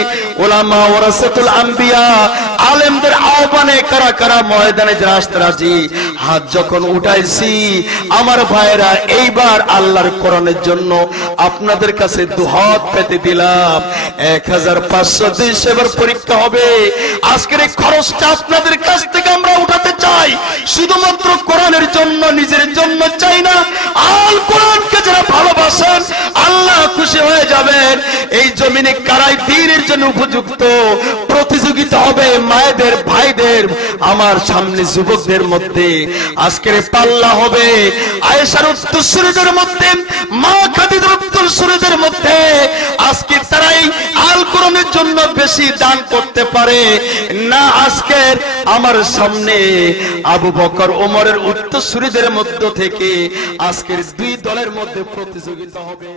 উলামা ওয়ারাসাতুল আম্বিয়া, আলেমদের আহ্বানে কারা কারা ময়দানে যারা আসতে রাজি? হাত যখন উঠাইছি আমার ভাইরা, এইবার আল্লাহর কোরআনের জন্য আপনাদের কাছে দুহাত পেতে দিলাম। 1500 সেবার পরীক্ষা হবে। আজকের এই খরচটা আপনাদের কাছ থেকে আমরা উঠাতে চাই, শুধুমাত্র কোরআনের জন্য, নিজের জন্য চাই না। আল কোরআনকে যারা ভালোবাসেন আল্লাহ খুশি হয়ে যাবে। জমিনে কারাই দ্বীনের জন্য উপযুক্ত প্রতিযোগিতা হবে মায়েদের ভাইদের আমার সামনে যুবকদের মধ্যে আজকের পাল্লা হবে আয়েশার উত্তরসূরিদের মধ্যে মা খাদিজার উত্তরসূরিদের মধ্যে আজকে তারাই আল কোরআনের জন্য বেশি দান করতে পারে না আজকের আমার সামনে আবু বকর ওমরের উত্তরসূরিদের মধ্য থেকে আজকের দুই দলের মধ্যে প্রতিযোগিতা হবে।